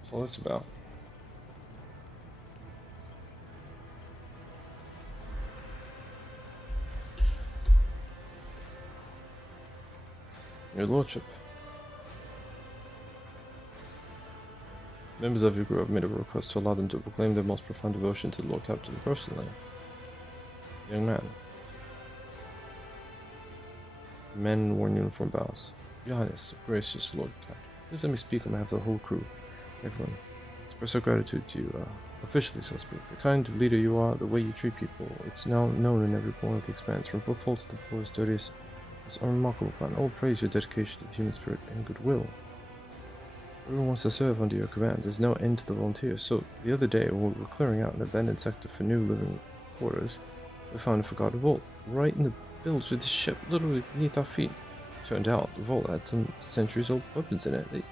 What's all this about? Your Lordship. Members of your group have made a request to allow them to proclaim their most profound devotion to the Lord Captain personally. Young man. Men in worn uniform bows. Your Highness, gracious Lord Captain, please let me speak on behalf of the whole crew. Everyone, express our gratitude to you, officially so to speak. The kind of leader you are, the way you treat people, it's now known in every corner of the expanse, from footfalls to the poorest, dirtiest. It's unremarkable upon all praise your dedication to the human spirit and goodwill. Everyone wants to serve under your command. There's no end to the volunteers. So, the other day, when we were clearing out an abandoned sector for new living quarters, we found a forgotten vault, right in the bilge of the ship, literally beneath our feet. Turned out, the vault had some centuries-old weapons in it. They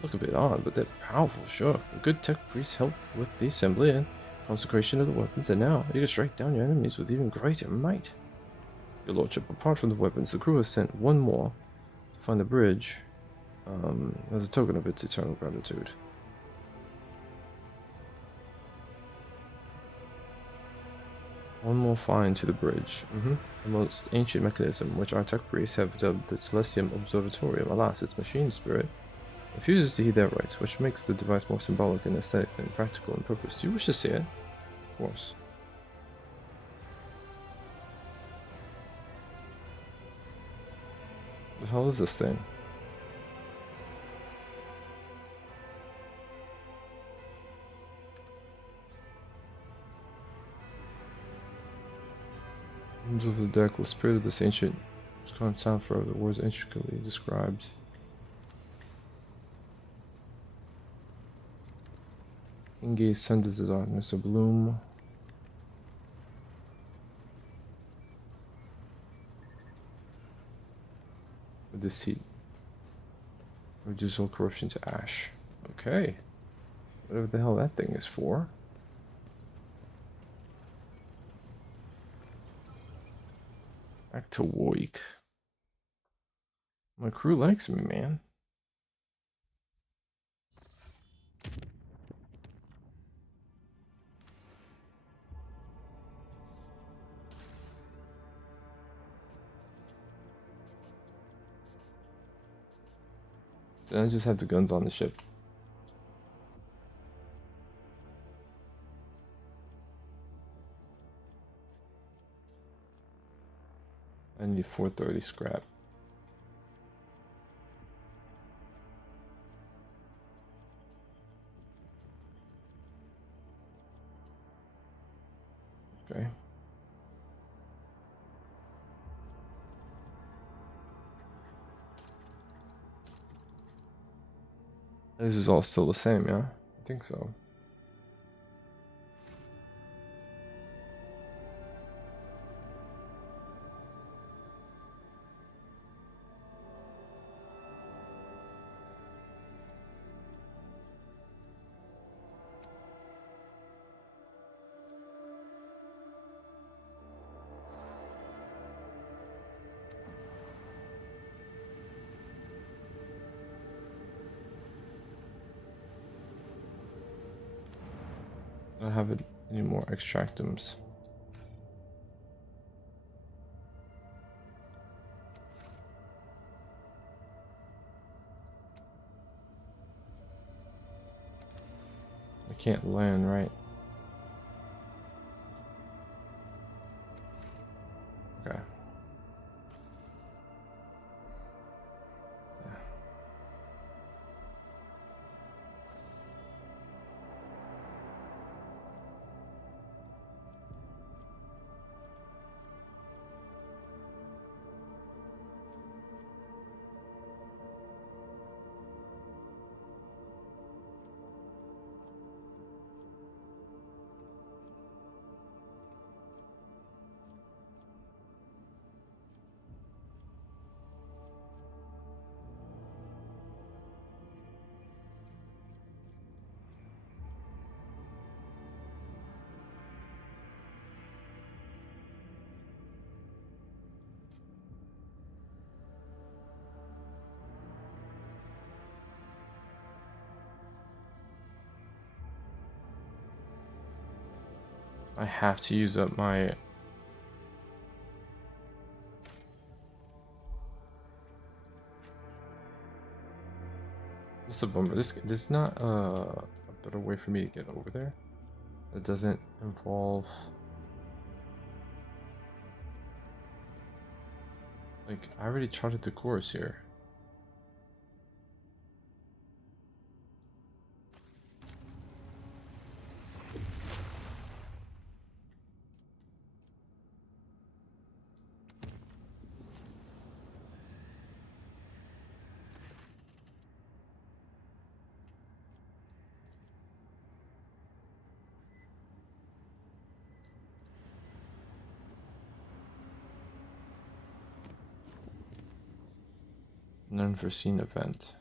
look a bit odd, but they're powerful, sure. A good tech priest helped with the assembly and consecration of the weapons, and now you can strike down your enemies with even greater might. Your Lordship, apart from the weapons, the crew has sent one more to find the bridge, as a token of its eternal gratitude. One more find to the bridge. The most ancient mechanism, which our tech priests have dubbed the Celestium Observatorium. Alas, its machine spirit refuses to heed their rights, which makes the device more symbolic and aesthetic than practical in purpose. Do you wish to see it? Of course. What the hell is this thing? Of the deck was spirit of this ancient can't sound forever, the words intricately described. Engage sends the darkness, a bloom. With deceit. Reduce all corruption to ash. Okay. Whatever the hell that thing is for. Back to Warwick. My crew likes me, man. Then I just have the guns on the ship. I need 430 scrap. Okay. This is all still the same, yeah? I think so. I don't have any more extractums. I can't land, right? Okay. Yeah. I have to use up my... That's a bummer. There's not a better way for me to get over there. That doesn't involve... Like, I already charted the course here. An unforeseen event.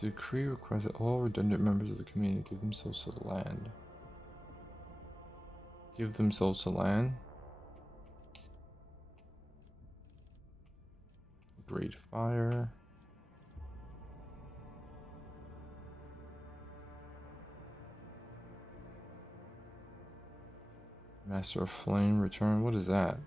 The decree requires that all redundant members of the community give themselves to the land. Give themselves to land? Great fire. Master of Flame return. What is that?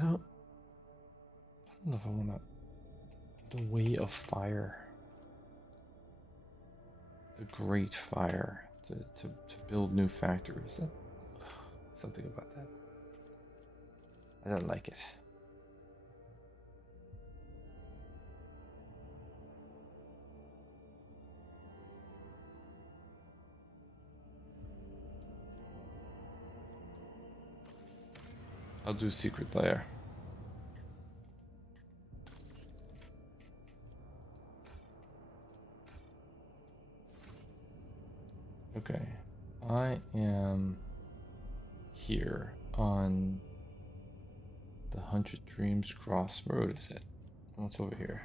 I don't know if I want to. The Way of Fire. The Great Fire. To build new factories. Something about that. I don't like it. I'll do Secret Lair. Okay. I am here on the 100 Dreams Crossroad, is it? What's over here?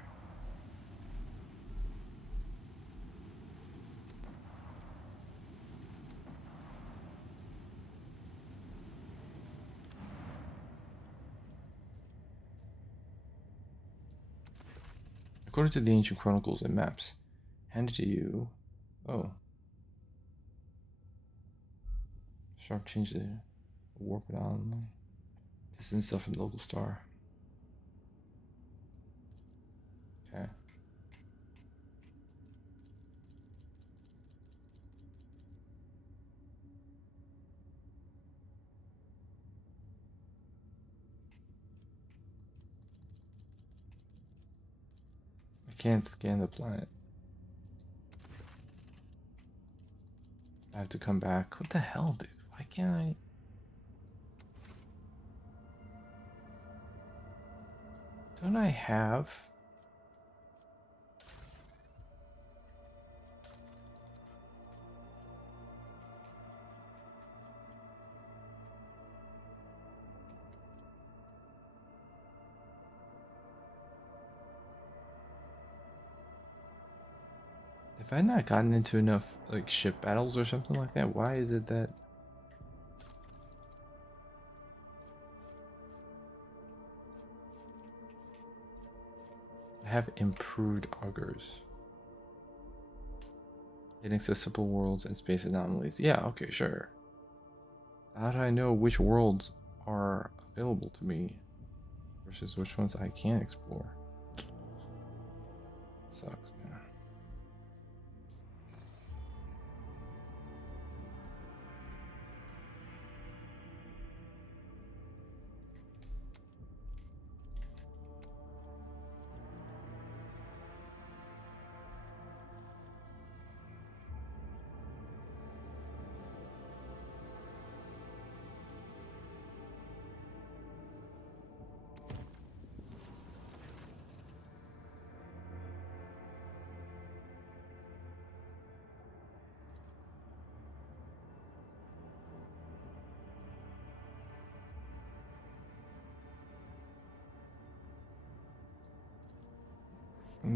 According to the ancient chronicles and maps, handed to you. Oh. Sharp change the warp it on. Distance stuff from the local star. Okay. I can't scan the planet. I have to come back. What the hell, dude? Why can't I? Don't I have? Have I not gotten into enough like ship battles or something like that? Why is it that I have improved augurs? Inaccessible worlds and space anomalies. Yeah, okay, sure. How do I know which worlds are available to me versus which ones I can't explore? Sucks, man.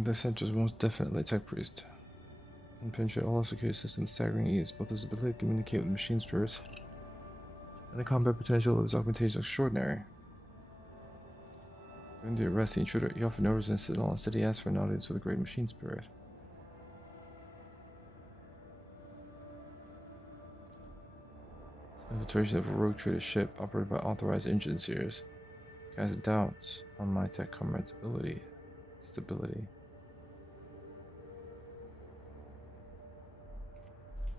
The center is most definitely a tech priest. And penetrate all security systems staggering ease, both his ability to communicate with machine spirits and the combat potential of his augmentation is extraordinary. During the arrest the intruder, he offered no resistance at all. Instead, he asked for an audience with a great machine spirit. The infiltration of a rogue trader ship operated by authorized engine seers casts doubts on my tech comrade's stability.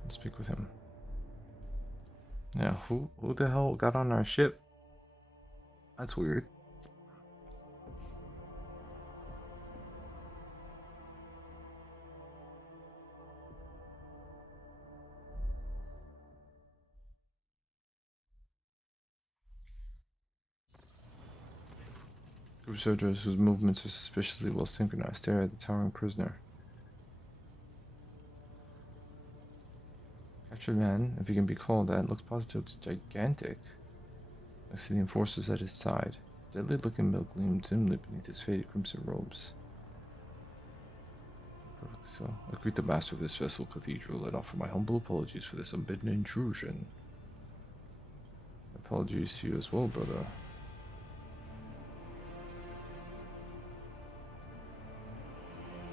Let's speak with him. Now, who the hell got on our ship? That's weird. Group of soldiers whose movements are suspiciously well synchronized stare at the towering prisoner. Captured man, if he can be called that, looks positively gigantic. Next to the enforcers at his side, deadly looking milk gleamed dimly beneath his faded crimson robes. Perfect so. I greet the master of this vessel cathedral and offer my humble apologies for this unbidden intrusion. Apologies to you as well, brother.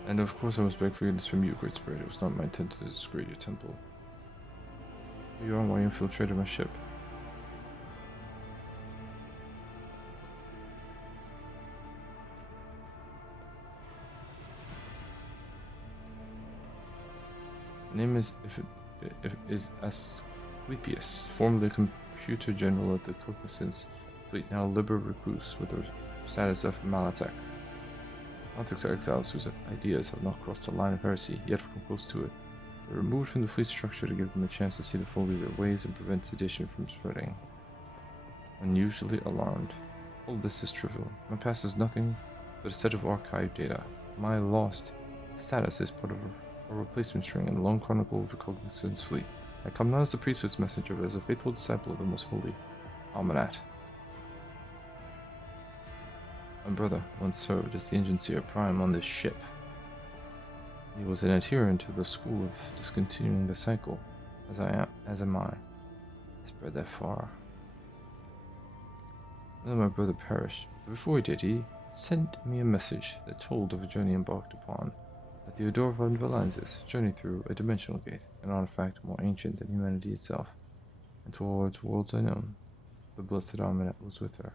And of course I must beg forgiveness from you, great spirit. It was not my intent to disgrace your temple. You are why you infiltrated my ship. Name is Asclepius, formerly computer general of the Caucasus fleet, now liber recluse with the status of Malatek. Maltek's are exiles whose ideas have not crossed the line of heresy, yet have come close to it. They were removed from the fleet structure to give them a chance to see the folly of their ways and prevent sedition from spreading. Unusually alarmed. All this is trivial. My past is nothing but a set of archived data. My lost status is part of a replacement string in the long chronicle of the Cognizance fleet. I come not as the priesthood's messenger, but as a faithful disciple of the most holy Almanat. My brother once served as the engine seer prime on this ship. He was an adherent to the school of discontinuing the cycle, as am I. Spread that far. Then my brother perished, but before he did, he sent me a message that told of a journey embarked upon by Theodore von Valensis, journey through a dimensional gate, an artifact more ancient than humanity itself, and towards worlds unknown. The blessed Armanet was with her.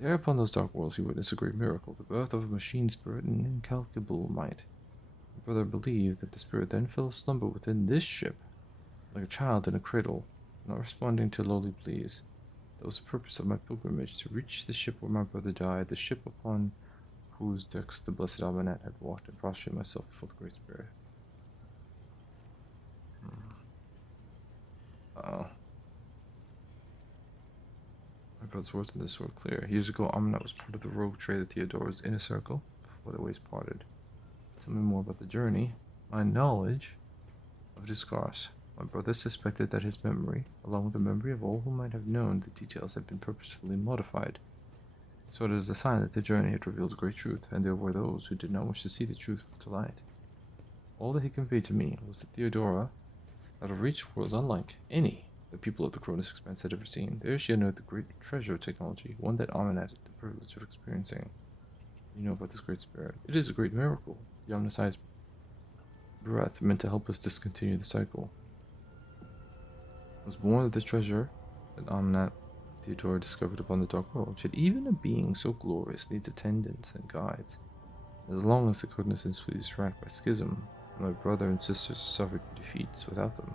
There upon those dark worlds he witnessed a great miracle, the birth of a machine spirit in incalculable might. My brother believed that the spirit then fell asleep within this ship, like a child in a cradle, not responding to lowly pleas. That was the purpose of my pilgrimage, to reach the ship where my brother died, the ship upon whose decks the blessed Almanet had walked, and prostrate myself before the Great Spirit. Uh-oh. My brother's words in this were clear. Years ago, Almanet was part of the rogue trade of Theodore's inner circle, before the ways parted. Tell me more about the journey. My knowledge of discourse. My brother suspected that his memory, along with the memory of all who might have known the details, had been purposefully modified. So it is a sign that the journey had revealed great truth, and there were those who did not wish to see the truth to light. All that he conveyed to me was that Theodora had reached worlds unlike any the people of the Cronus Expanse had ever seen. There she unearthed the great treasure of technology, one that Amen had the privilege of experiencing. You know about this great spirit. It is a great miracle. The omniscience breath meant to help us discontinue the cycle. It was born of the treasure that Amnat Theodora discovered upon the dark world. Yet even a being so glorious needs attendants and guides. As long as the Cognizance fleet is racked by schism, my brother and sisters suffered defeats without them.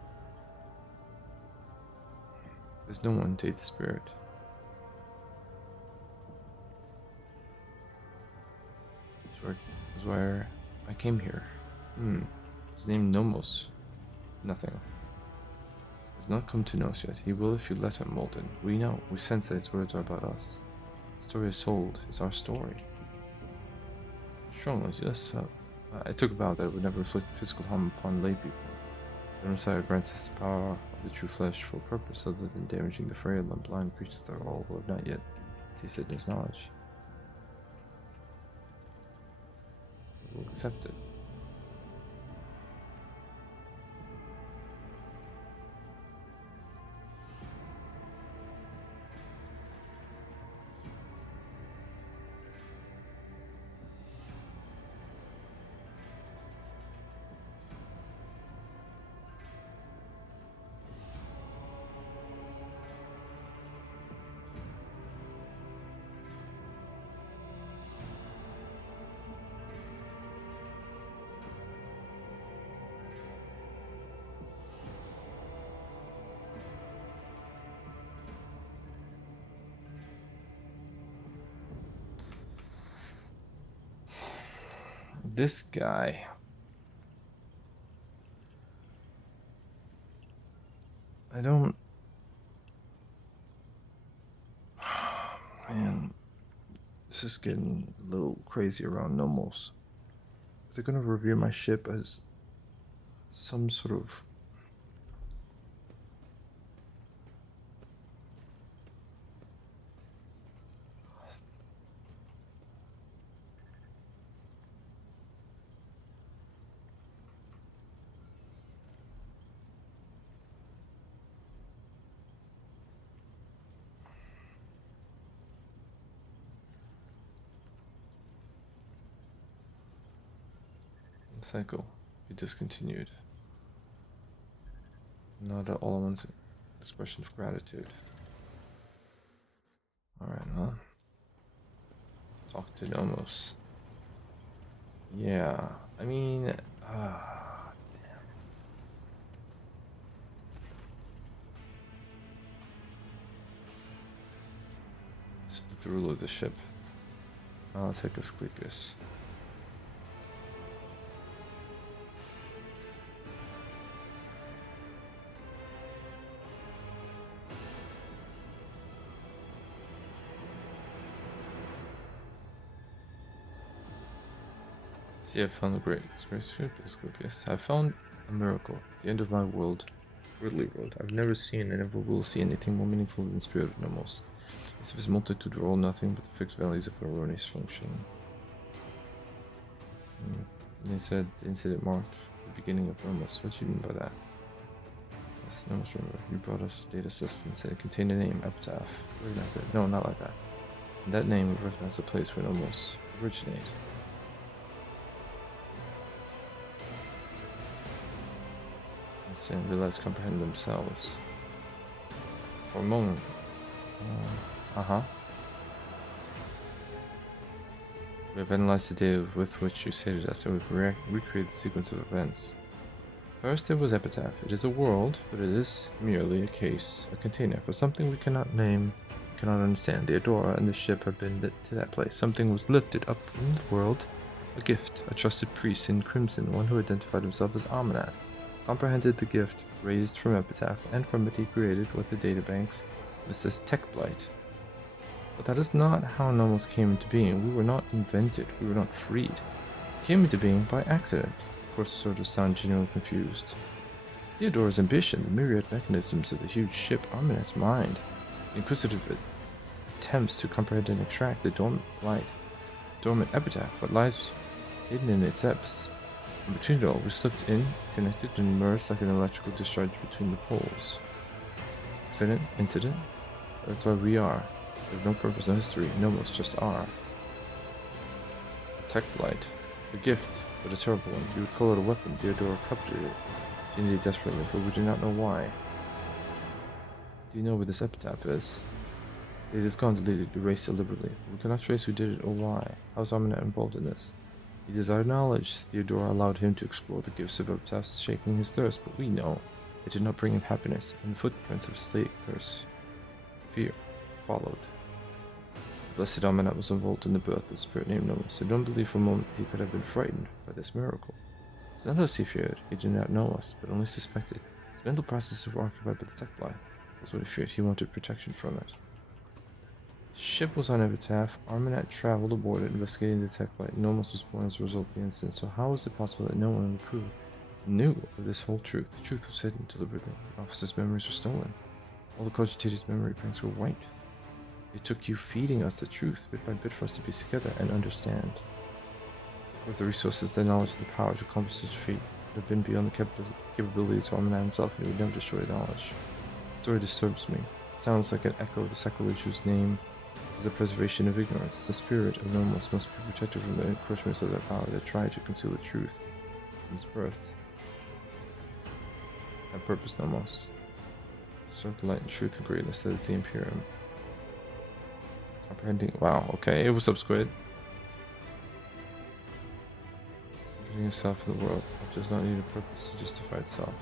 There's no one to aid the spirit. That's where I came here. His name Nomos. Nothing. Has not come to know us yet. He will if you let him, Molten. We know. We sense that his words are about us. The story is told. It's our story. Strong ones, yes. I took a vow that it would never inflict physical harm upon lay people. The Messiah grants us the power of the true flesh for a purpose other than damaging the frail and blind creatures that are all who have not yet tasted his knowledge. We will accept it. This guy. I don't... Man, this is getting a little crazy around Nomos. They're gonna revere my ship as some sort of... cycle be discontinued. Not at all one's expression of gratitude. Alright, well. Talk to Nomos. Yeah, I mean, damn. The ruler of the ship. I'll take Asclepius. See, I found a great ship, Asclepius. I found a miracle. The end of my world. Worldly world. I've never seen and never will see anything more meaningful than the spirit of Nomos. As if his multitude were all nothing but the fixed values of erroneous function. And they said the incident marked the beginning of Nomos. What do you mean by that? Yes, Nomos, remember, you brought us data assistance and it contained a name, epitaph. Recognize it? No, not like that. In that name would recognize the place where Nomos originated. And realize, comprehend themselves. For a moment. We have analyzed the data with which you stated us, and we've recreated the sequence of events. First, there was Epitaph. It is a world, but it is merely a case, a container for something we cannot name, cannot understand. The Adora and the ship have been to that place. Something was lifted up from the world, a gift, a trusted priest in Crimson, one who identified himself as Amanat. Comprehended the gift raised from Epitaph, and from it he created what the databanks list as Tech Blight. But that is not how Nomos came into being. We were not invented, we were not freed. It came into being by accident. Of course, sort of sound genuinely confused. Theodore's ambition, the myriad mechanisms of the huge ship, Arminet's mind, the inquisitive attempts to comprehend and extract the dormant light, dormant epitaph, what lies hidden in its depths. And between it all, we slipped in, connected, and merged like an electrical discharge between the poles. Accident? Incident? That's why we are. We have no purpose, no history, Nomos just are. A tech blight. A gift, but a terrible one. You would call it a weapon. Theodora coveted it. She needed it desperately, but we do not know why. Do you know where this epitaph is? It is gone, deleted, erased deliberately. We cannot trace who did it or why. How is Arminet involved in this? He desired knowledge. Theodora allowed him to explore the gifts of epitaphs, shaking his thirst, but we know it did not bring him happiness, and the footprints of slate thirst. Fear followed. The blessed Amanat was involved in the birth of the spirit named Nomos, so don't believe for a moment that he could have been frightened by this miracle. It's not us he feared. He did not know us, but only suspected. His mental processes were occupied by the tech blight. That's what he feared. He wanted protection from it. The ship was on Epitaph. Arminet traveled aboard it, investigating the tech blight. Nomos was born as a result of the incident, so how is it possible that no one in the crew knew of this whole truth? The truth was hidden deliberately. The officer's memories were stolen. All the cogitator's memory banks were wiped. It took you feeding us the truth, bit by bit, for us to piece together and understand. With the resources, the knowledge, the power to accomplish such a feat would have been beyond the capabilities of Arminet himself, and he would never destroy knowledge. The story disturbs me. It sounds like an echo of the sacrilege whose name is the preservation of ignorance. The spirit of Nomos must be protected from the encroachments of that power that try to conceal the truth from its birth. Have purpose, Nomos. Serve the light and truth and greatness that is the Imperium. Comprehending. Wow, okay. What's up, Squid? Putting yourself in the world. It does not need a purpose to justify itself.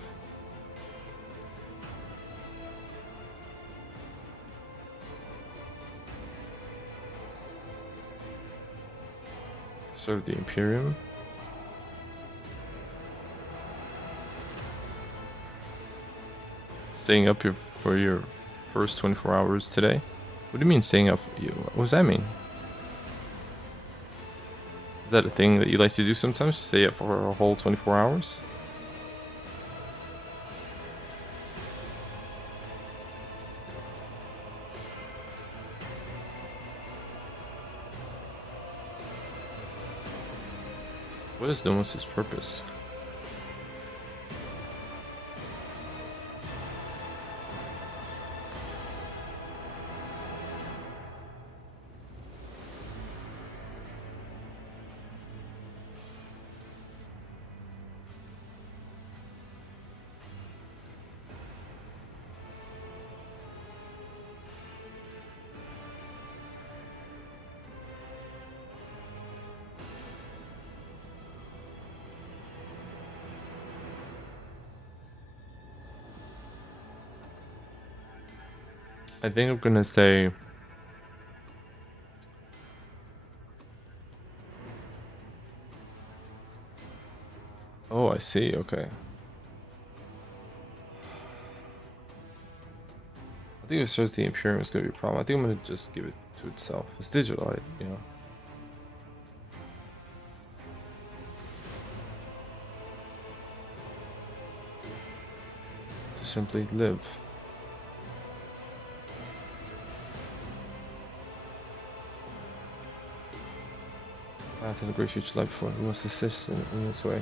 Serve the Imperium. Staying up here for your first 24 hours today? What do you mean staying up? What does that mean? Is that a thing that you like to do sometimes? To stay up for a whole 24 hours? What is Nomos' purpose? I think I'm gonna stay see, okay. I think if it says the Imperium is going to be a problem, I think I'm going to just give it to itself. It's digital, you know. To simply live. Path in a great future life before we must assist in this way.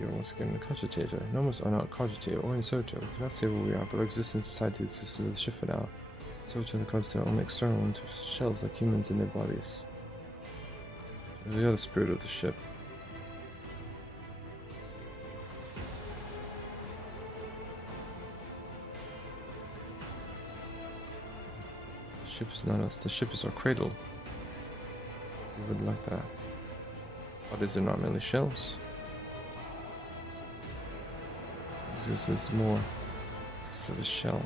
You're once again a cogitator. Nomads are not cogitator or inserter. We cannot say what we are, but our existence inside the existence of the ship for now. Inserter and the cogitator are only external ones with shells like humans in their bodies. There's the other spirit of the ship. The ship is not us. The ship is our cradle. We would like that. But is there not merely shells? Existence is more of a shell.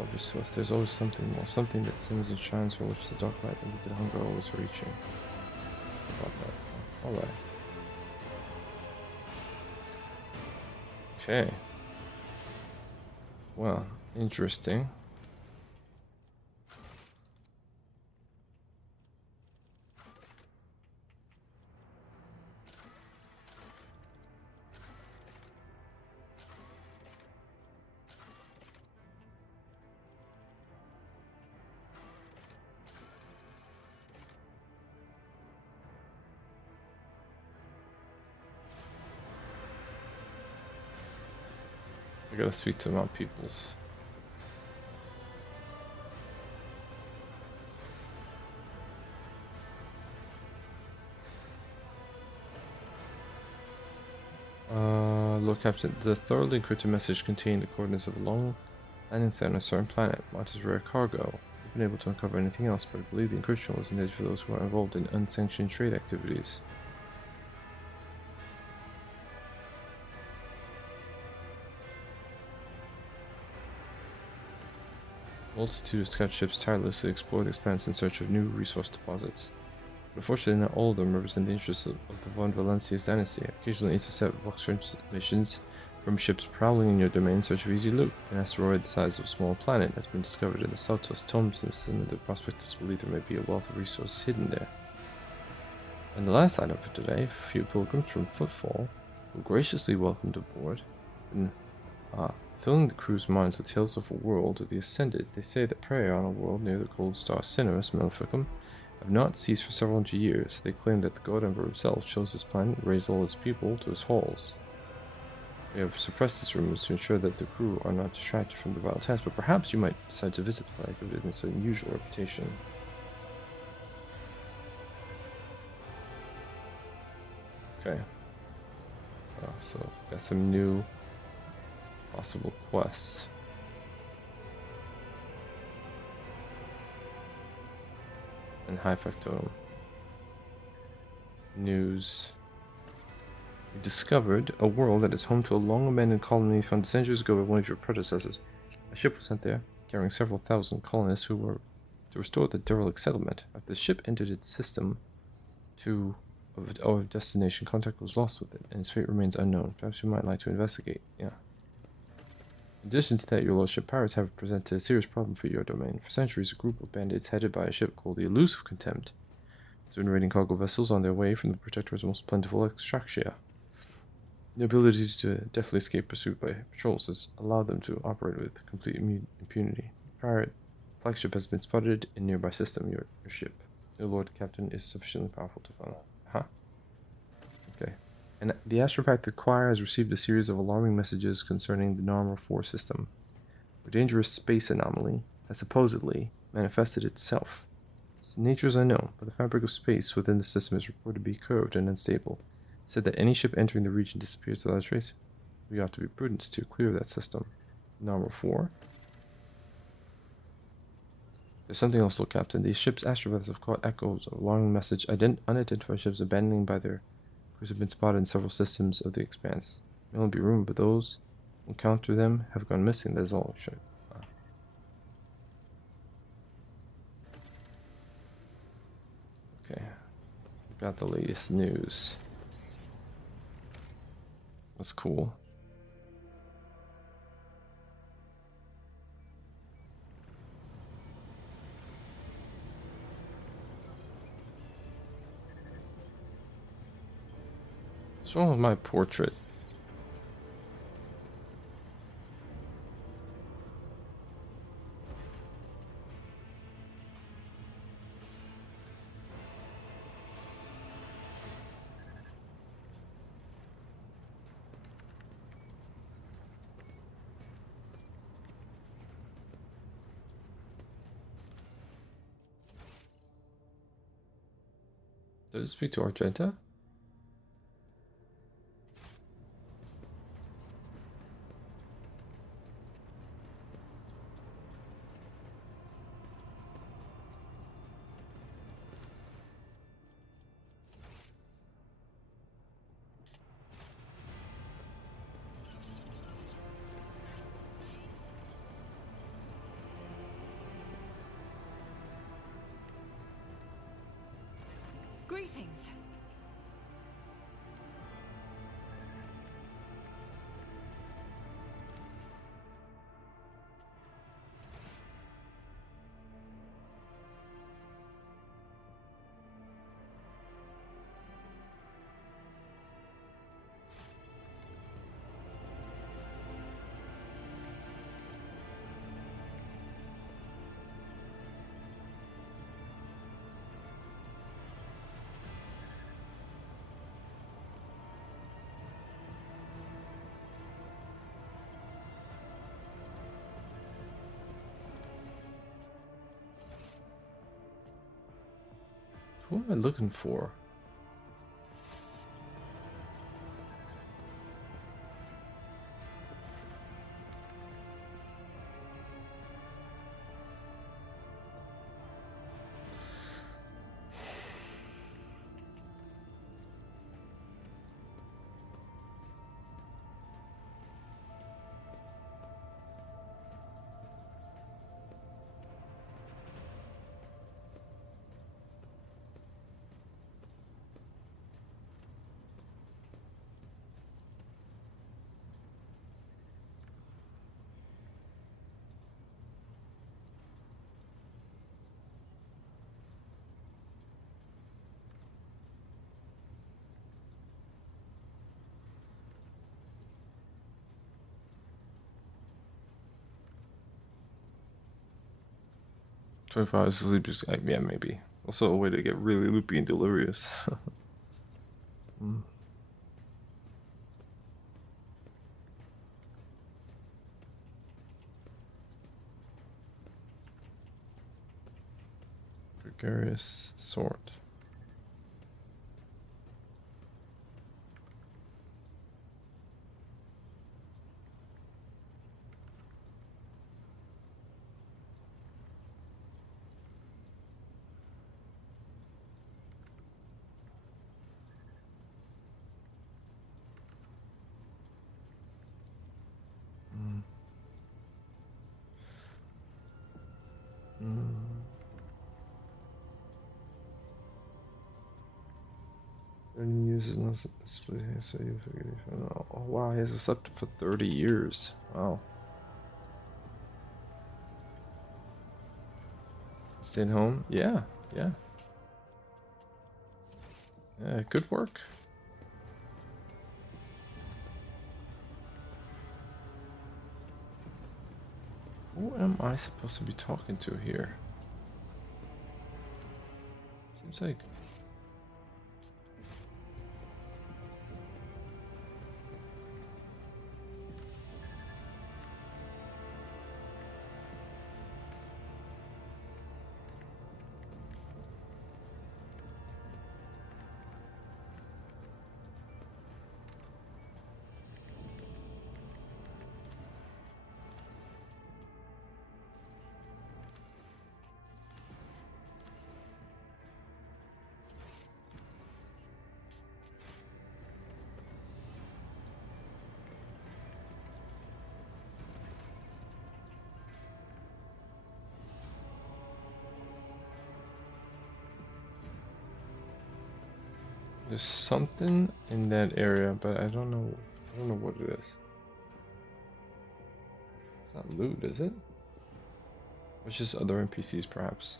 Obvious to us, there's always something more, something that simmers and shines for which the dark light and the hunger are always reaching. About that. Alright. Okay. Well, interesting. I gotta speak to my peoples. Lord Captain, the thoroughly encrypted message contained the coordinates of a long landing site on a certain planet, marked as rare cargo. We've been able to uncover anything else, but I believe the encryption was intended for those who are involved in unsanctioned trade activities. Multitude of scout ships tirelessly explore the expanse in search of new resource deposits. But unfortunately, not all of them represent the interests of the Von Valencia's dynasty. Occasionally intercept Vox transmissions from ships prowling in your domain in search of easy loot. An asteroid the size of a small planet has been discovered in the Saltos Tome system, and the prospectors believe there may be a wealth of resources hidden there. And the last item for today, a few pilgrims from Footfall were graciously welcomed aboard. And, filling the crew's minds with tales of a world of the Ascended. They say that prey on a world near the cold star Cineris Maleficum have not ceased for several hundred years. They claim that the God Emperor himself chose this planet and raised all its people to his halls. They have suppressed these rumors to ensure that the crew are not distracted from the vital task, but perhaps you might decide to visit the planet given its unusual reputation. Okay. So, got some new possible quests. And high factotum. News. You discovered a world that is home to a long abandoned colony founded centuries ago by one of your predecessors. A ship was sent there, carrying several thousand colonists who were to restore the derelict settlement. After the ship entered its system, our destination contact was lost with it, and its fate remains unknown. Perhaps you might like to investigate. Yeah. In addition to that, your lordship, pirates have presented a serious problem for your domain. For centuries, a group of bandits headed by a ship called the Elusive Contempt has been raiding cargo vessels on their way from the Protector's most plentiful extraction. The ability to deftly escape pursuit by patrols has allowed them to operate with complete impunity. Pirate flagship has been spotted in nearby system. Your ship, your lord captain, is sufficiently powerful to follow. Huh? Okay. And the Astropact Choir has received a series of alarming messages concerning the Narmer 4 system. A dangerous space anomaly has supposedly manifested itself. Its nature is unknown, but the fabric of space within the system is reported to be curved and unstable. It said that any ship entering the region disappears without a trace. We ought to be prudent to clear that system. Narmer 4. There's something else, Lord Captain. These ships' astropaths have caught echoes of alarming message. Unidentified ships abandoning by their crews have been spotted in several systems of the expanse. There may only be rumor, but those who encounter them have gone missing. That is all. Okay. Got the latest news. That's cool. What's wrong with my portrait? Does it speak to Argenta? Greetings. Who am I looking for? "25 sleep just yeah, maybe. Also a way to get really loopy and delirious." Mm. Gregarious sort. Mm. Mm. And he uses nothing. So you figured. Oh wow, he has this up for 30 years. Wow. Staying home? Yeah, yeah. Yeah, good work. Who am I supposed to be talking to here? Seems like There's something in that area, but I don't know. I don't know what it is. It's not loot, is it? It's just other NPCs, perhaps.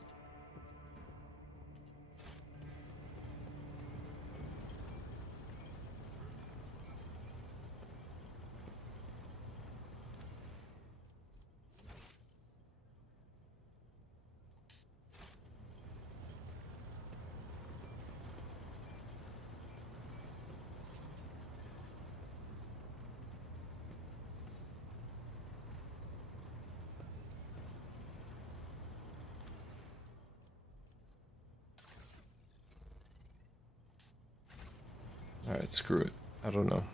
Alright, screw it. I don't know.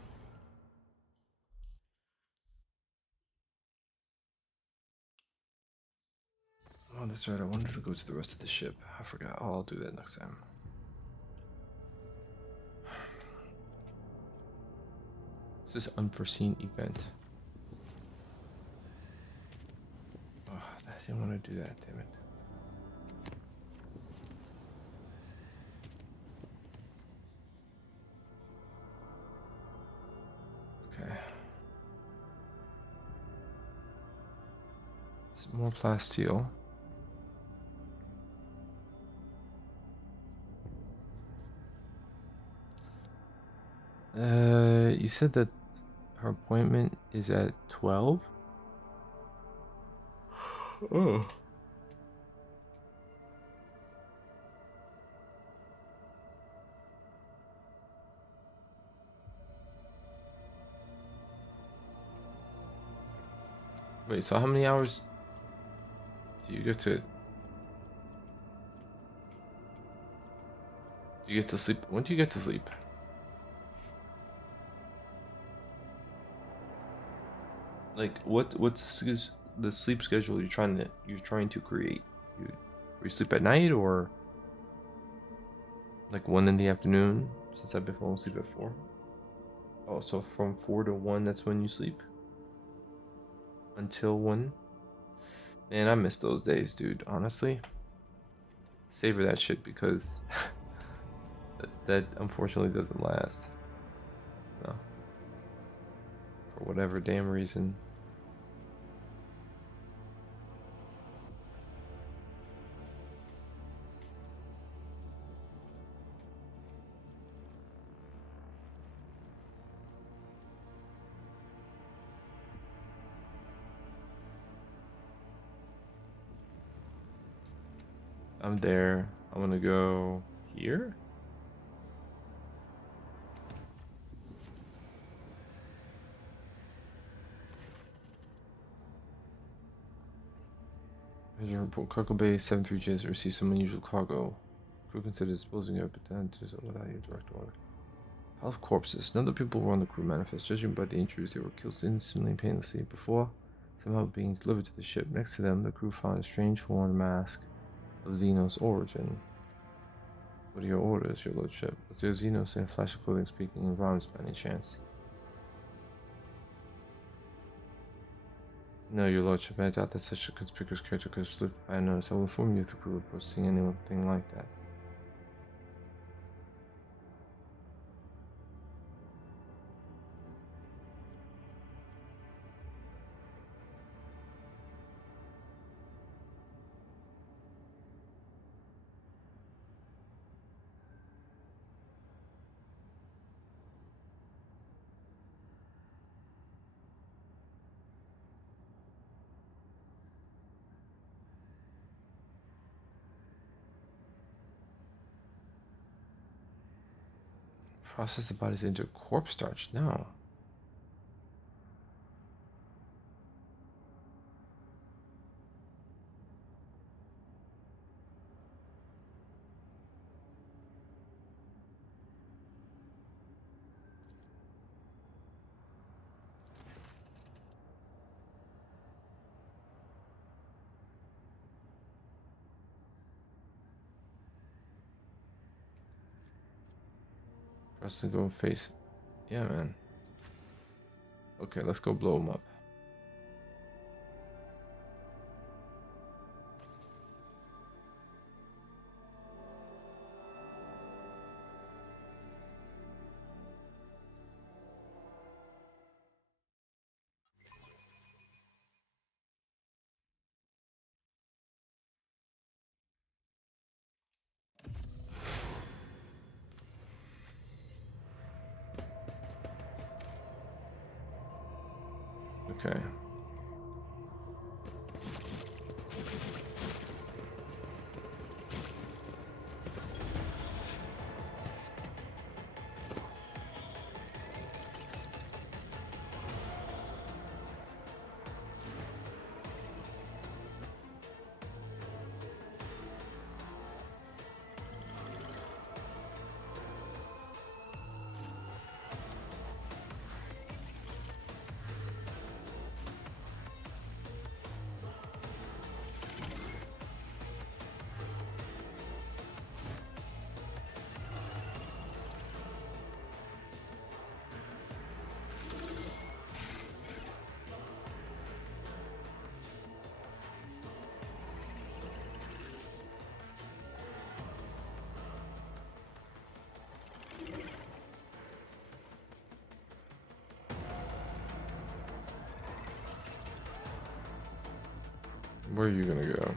Oh, that's right. I wanted to go to the rest of the ship. I forgot. Oh, I'll do that next time. It's this unforeseen event. Oh, I didn't want to do that, damn it. Okay. Some more plasteel. You said that her appointment is at 12? Oh. Wait, so how many hours do you get to... Do you get to sleep? When do you get to sleep? Like, what's the sleep schedule you're trying to create? You sleep at night or like 1 in the afternoon? Since I've been falling asleep at 4. Oh, so from 4 to 1, that's when you sleep? Until 1? Man, I miss those days, dude. Honestly, savor that shit because that unfortunately doesn't last. No, for whatever damn reason. I'm there. I'm gonna go here. Agent report: cargo bay 73J has received some unusual cargo. Crew considered disposing of it, but then without your direct order. Pile of corpses. None of the people were on the crew manifest. Judging by the injuries, they were killed instantly and painlessly before somehow being delivered to the ship. Next to them, the crew found a strange horn mask of Xenos origin. What are your orders, your lordship? Was there Xenos in a flash of clothing speaking in rhymes by any chance? No, your lordship, I doubt that such a conspicuous character could have slipped by unnoticed. I will inform you if the crew reports seeing anything like that. Process the bodies into corpse starch? No. For us to go face. Yeah, man. Okay, let's go blow them up. Okay. Where are you gonna go?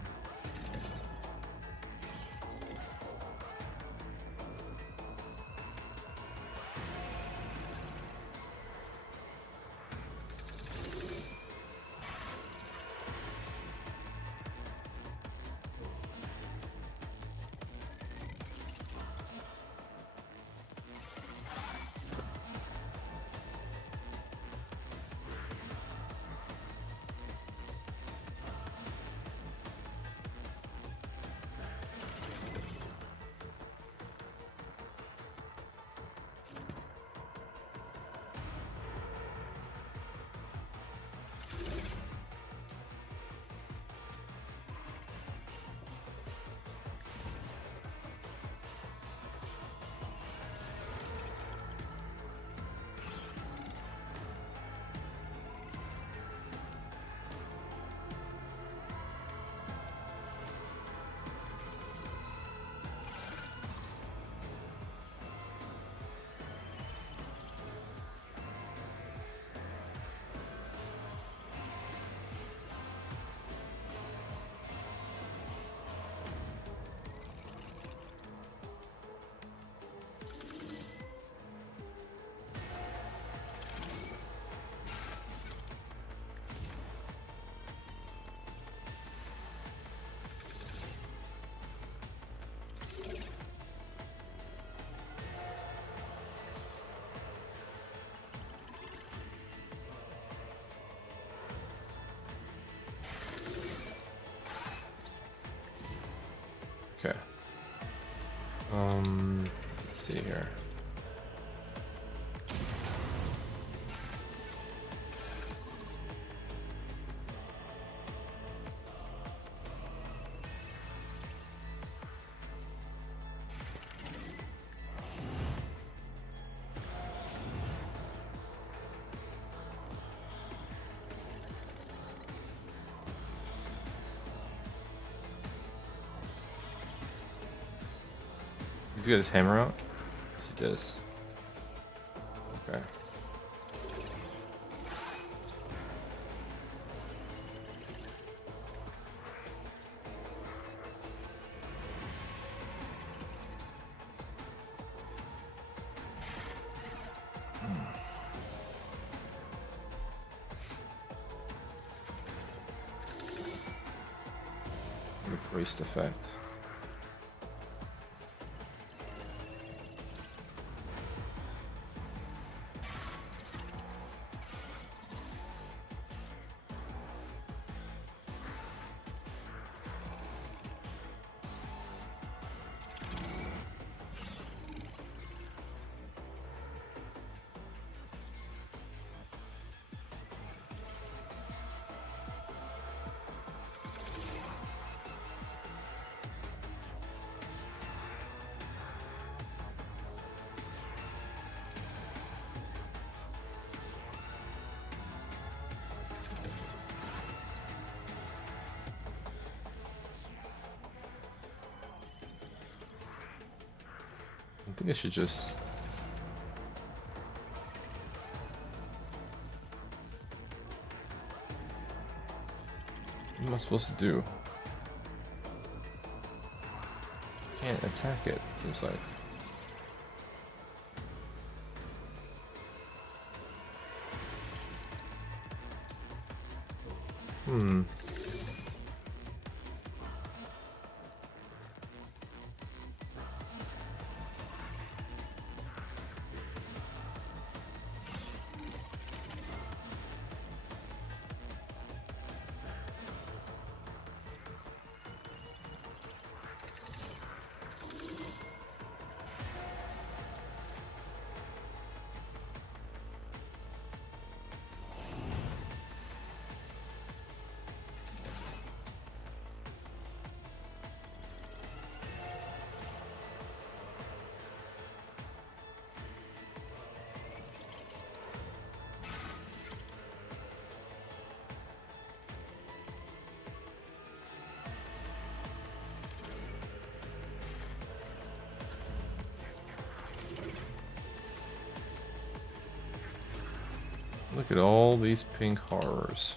Okay. Let's see here. He's got his hammer out? Yes, he does. Okay. The waste effect. I think I should just... What am I supposed to do? Can't attack it, seems like. Hmm. Look at all these pink horrors.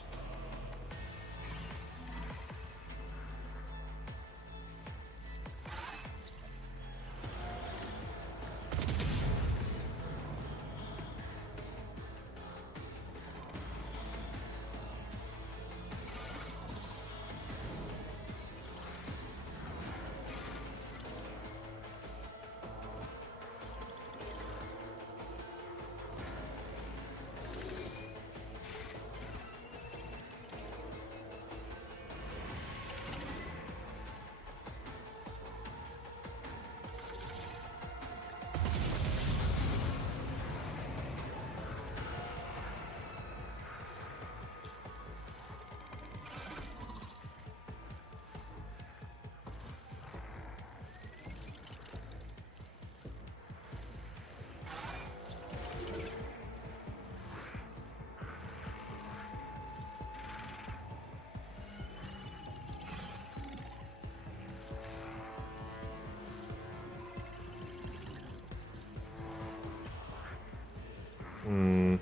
Hmm.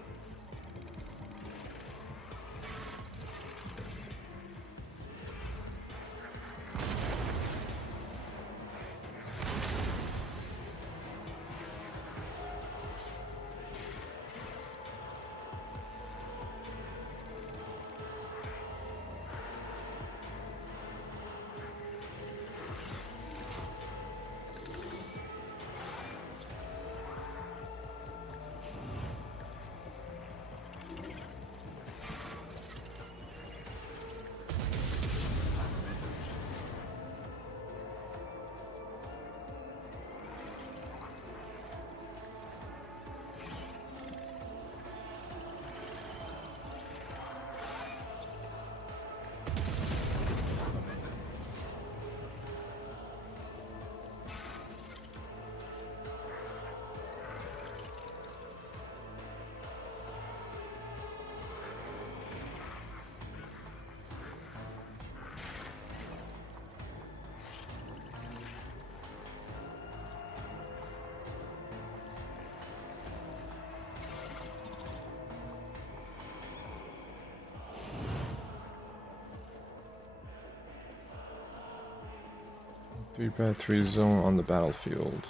Three bad three zone on the battlefield.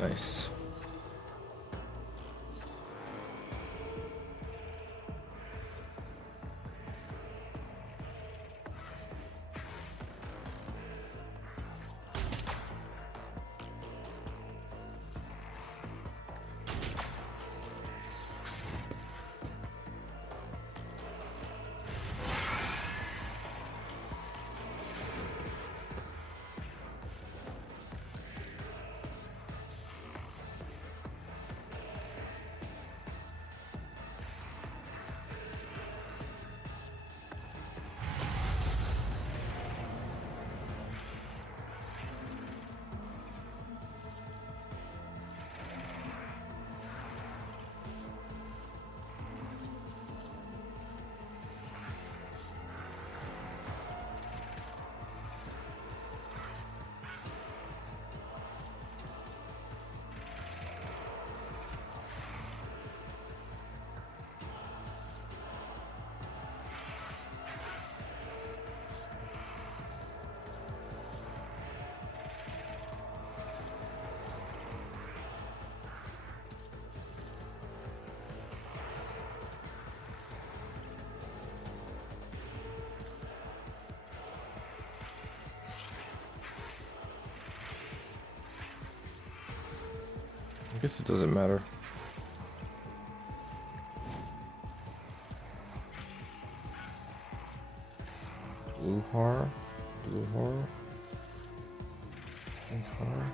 Nice. guess it doesn't matter. Blue horror? Blue horror? Pink horror?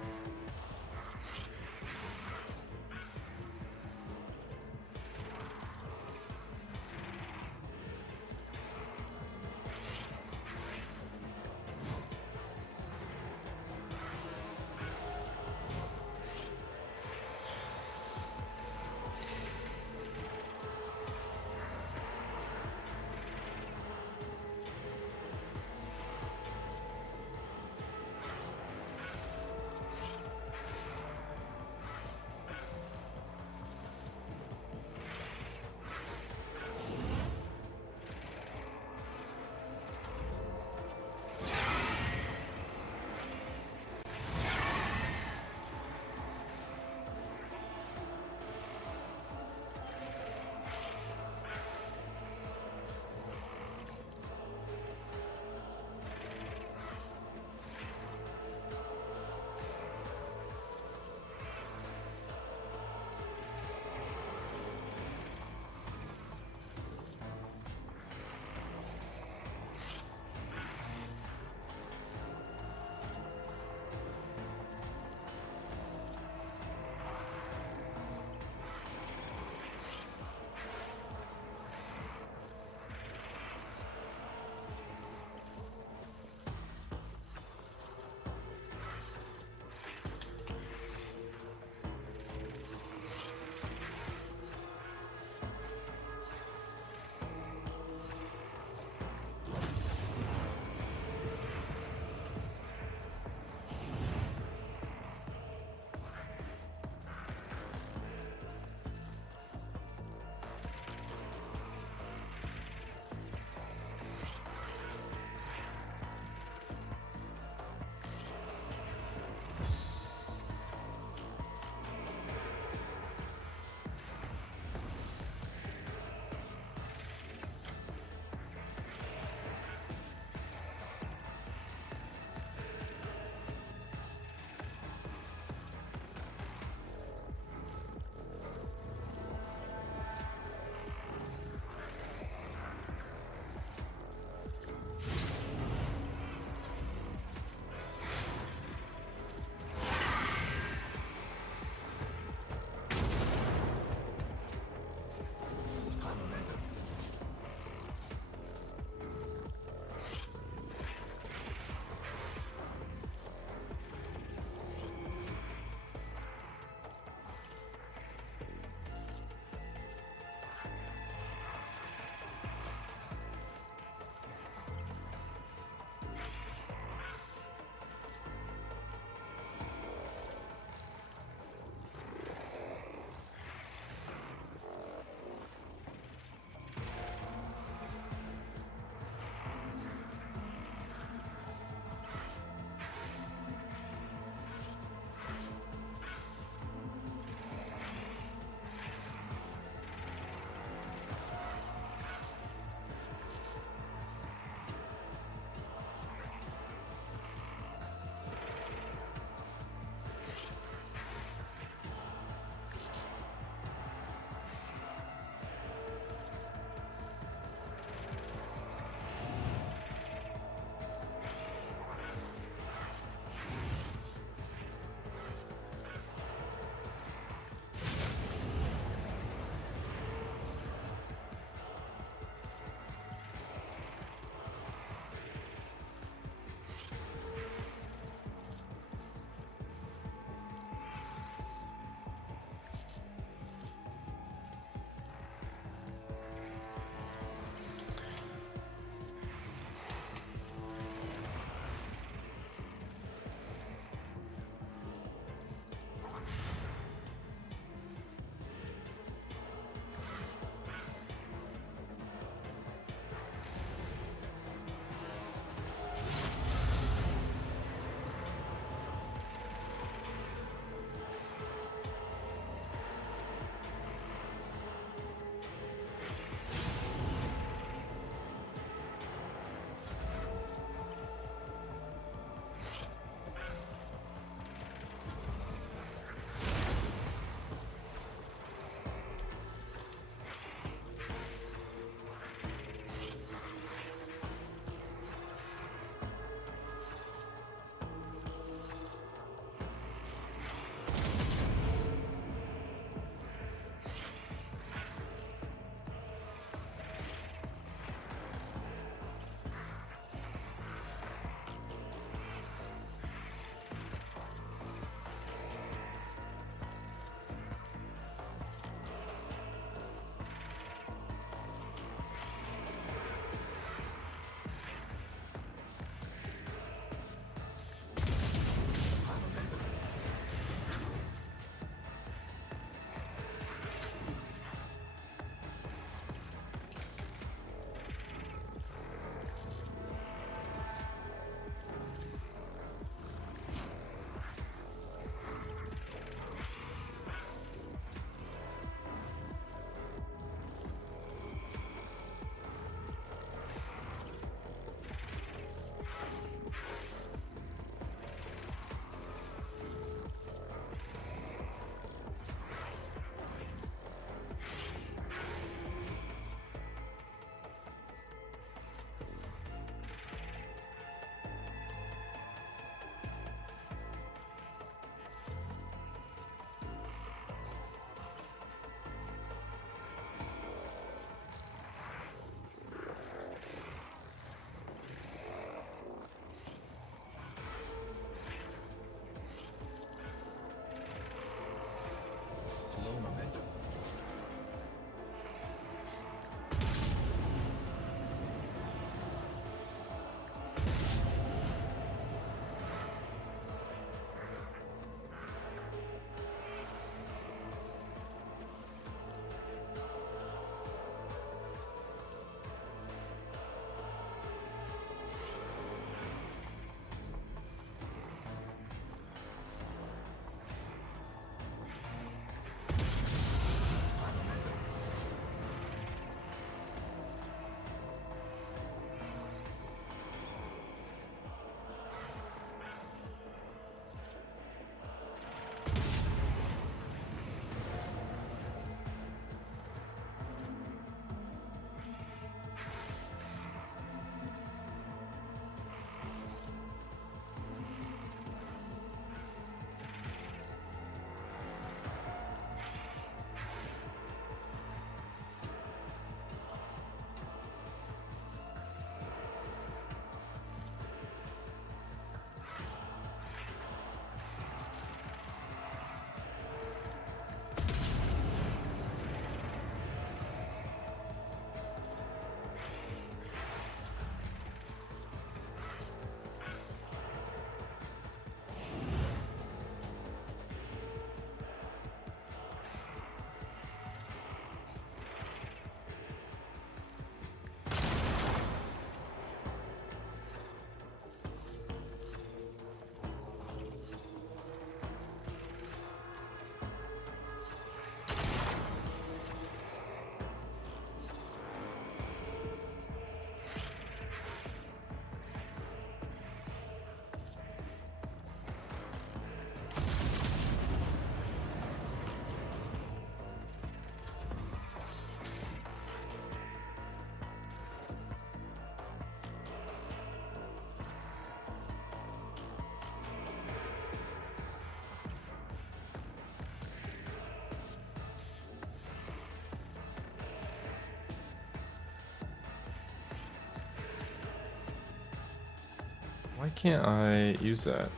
Why can't I use that?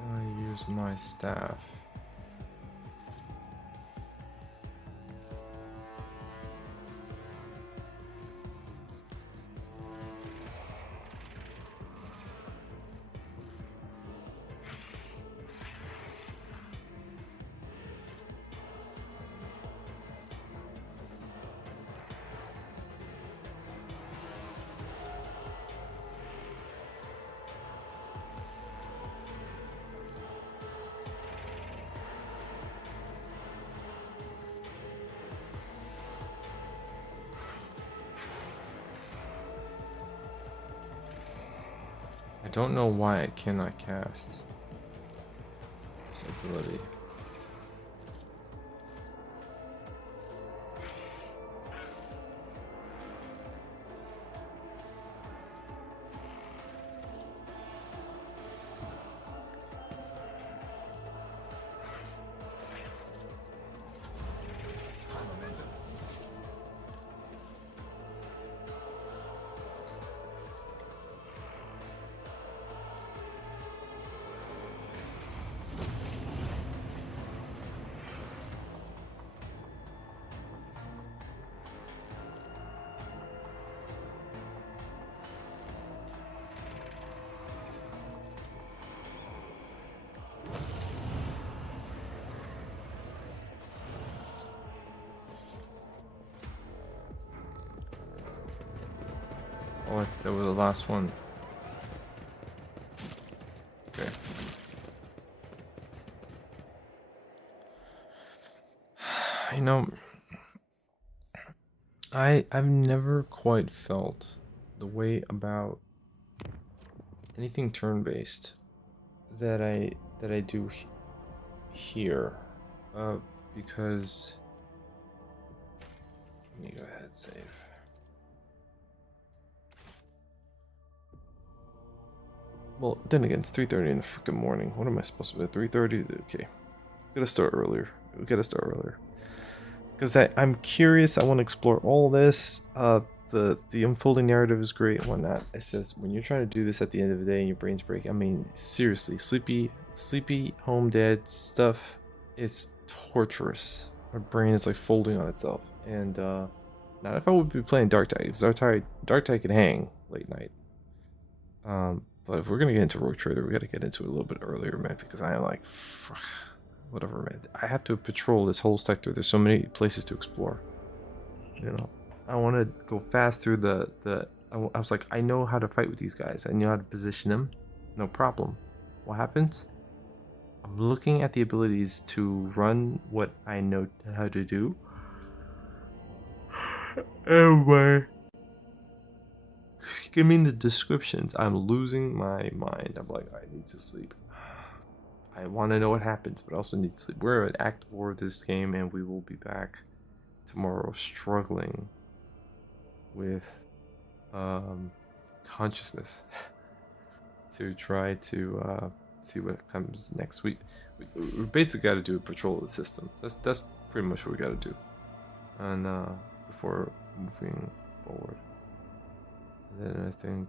Why can't I use my staff? I don't know why I cannot cast this ability. Oh, that was the last one. Okay. You know, I've never quite felt the way about anything turn-based that I do here, because let me go ahead and save. Well, then again, it's 3:30 in the freaking morning. What am I supposed to be? 3:30? Okay, gotta start earlier. We gotta start earlier. Because I'm curious. I want to explore all this. The unfolding narrative is great and whatnot. It's just when you're trying to do this at the end of the day and your brain's break. I mean, seriously, sleepy home dad stuff. It's torturous. My brain is like folding on itself. And not if I would be playing Dark Tide. Dark Tide can hang late night. But if we're gonna get into Rogue Trader, we gotta get into it a little bit earlier, man. Because I am like, fuck. Whatever, man. I have to patrol this whole sector. There's so many places to explore. You know, I want to go fast through I was like, I know how to fight with these guys. I know how to position them. No problem. What happens? I'm looking at the abilities to run what I know how to do. Anyway, give me the descriptions. I'm losing my mind. I'm like, I need to sleep. I want to know what happens, but I also need to sleep. We're at Act 4 of this game, and we will be back tomorrow struggling with consciousness to try to see what comes next week. We basically got to do a patrol of the system. That's pretty much what we got to do, and before moving forward. And then I think.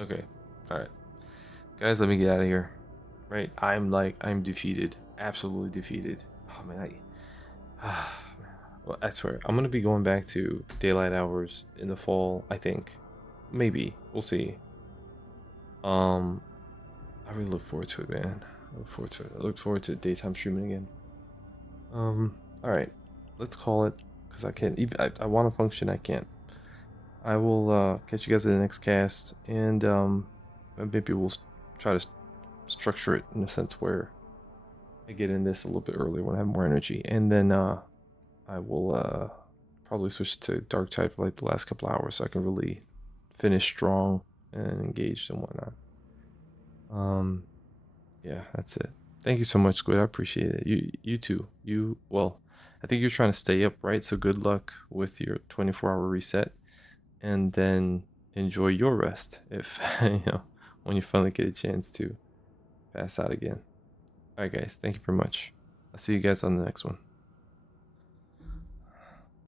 Okay, alright. Guys, let me get out of here. Right? I'm defeated. Absolutely defeated. Oh, man, well, I swear, I'm gonna be going back to daylight hours in the fall, I think. Maybe. We'll see. I really look forward to it, man. I look forward to it. I look forward to daytime streaming again. Alright. Let's call it. Because I can't even I want to function, I can't. I will catch you guys in the next cast, and maybe we'll try to structure it in a sense where I get in this a little bit earlier when I have more energy, and then I will probably switch to Dark Tide for like the last couple hours so I can really finish strong and engaged and whatnot. Yeah, that's it. Thank you so much, Squid. I appreciate it. You too. Well, I think you're trying to stay up, right? So good luck with your 24-hour reset, and then enjoy your rest if when you finally get a chance to pass out again. All right, guys. Thank you very much. I'll see you guys on the next one.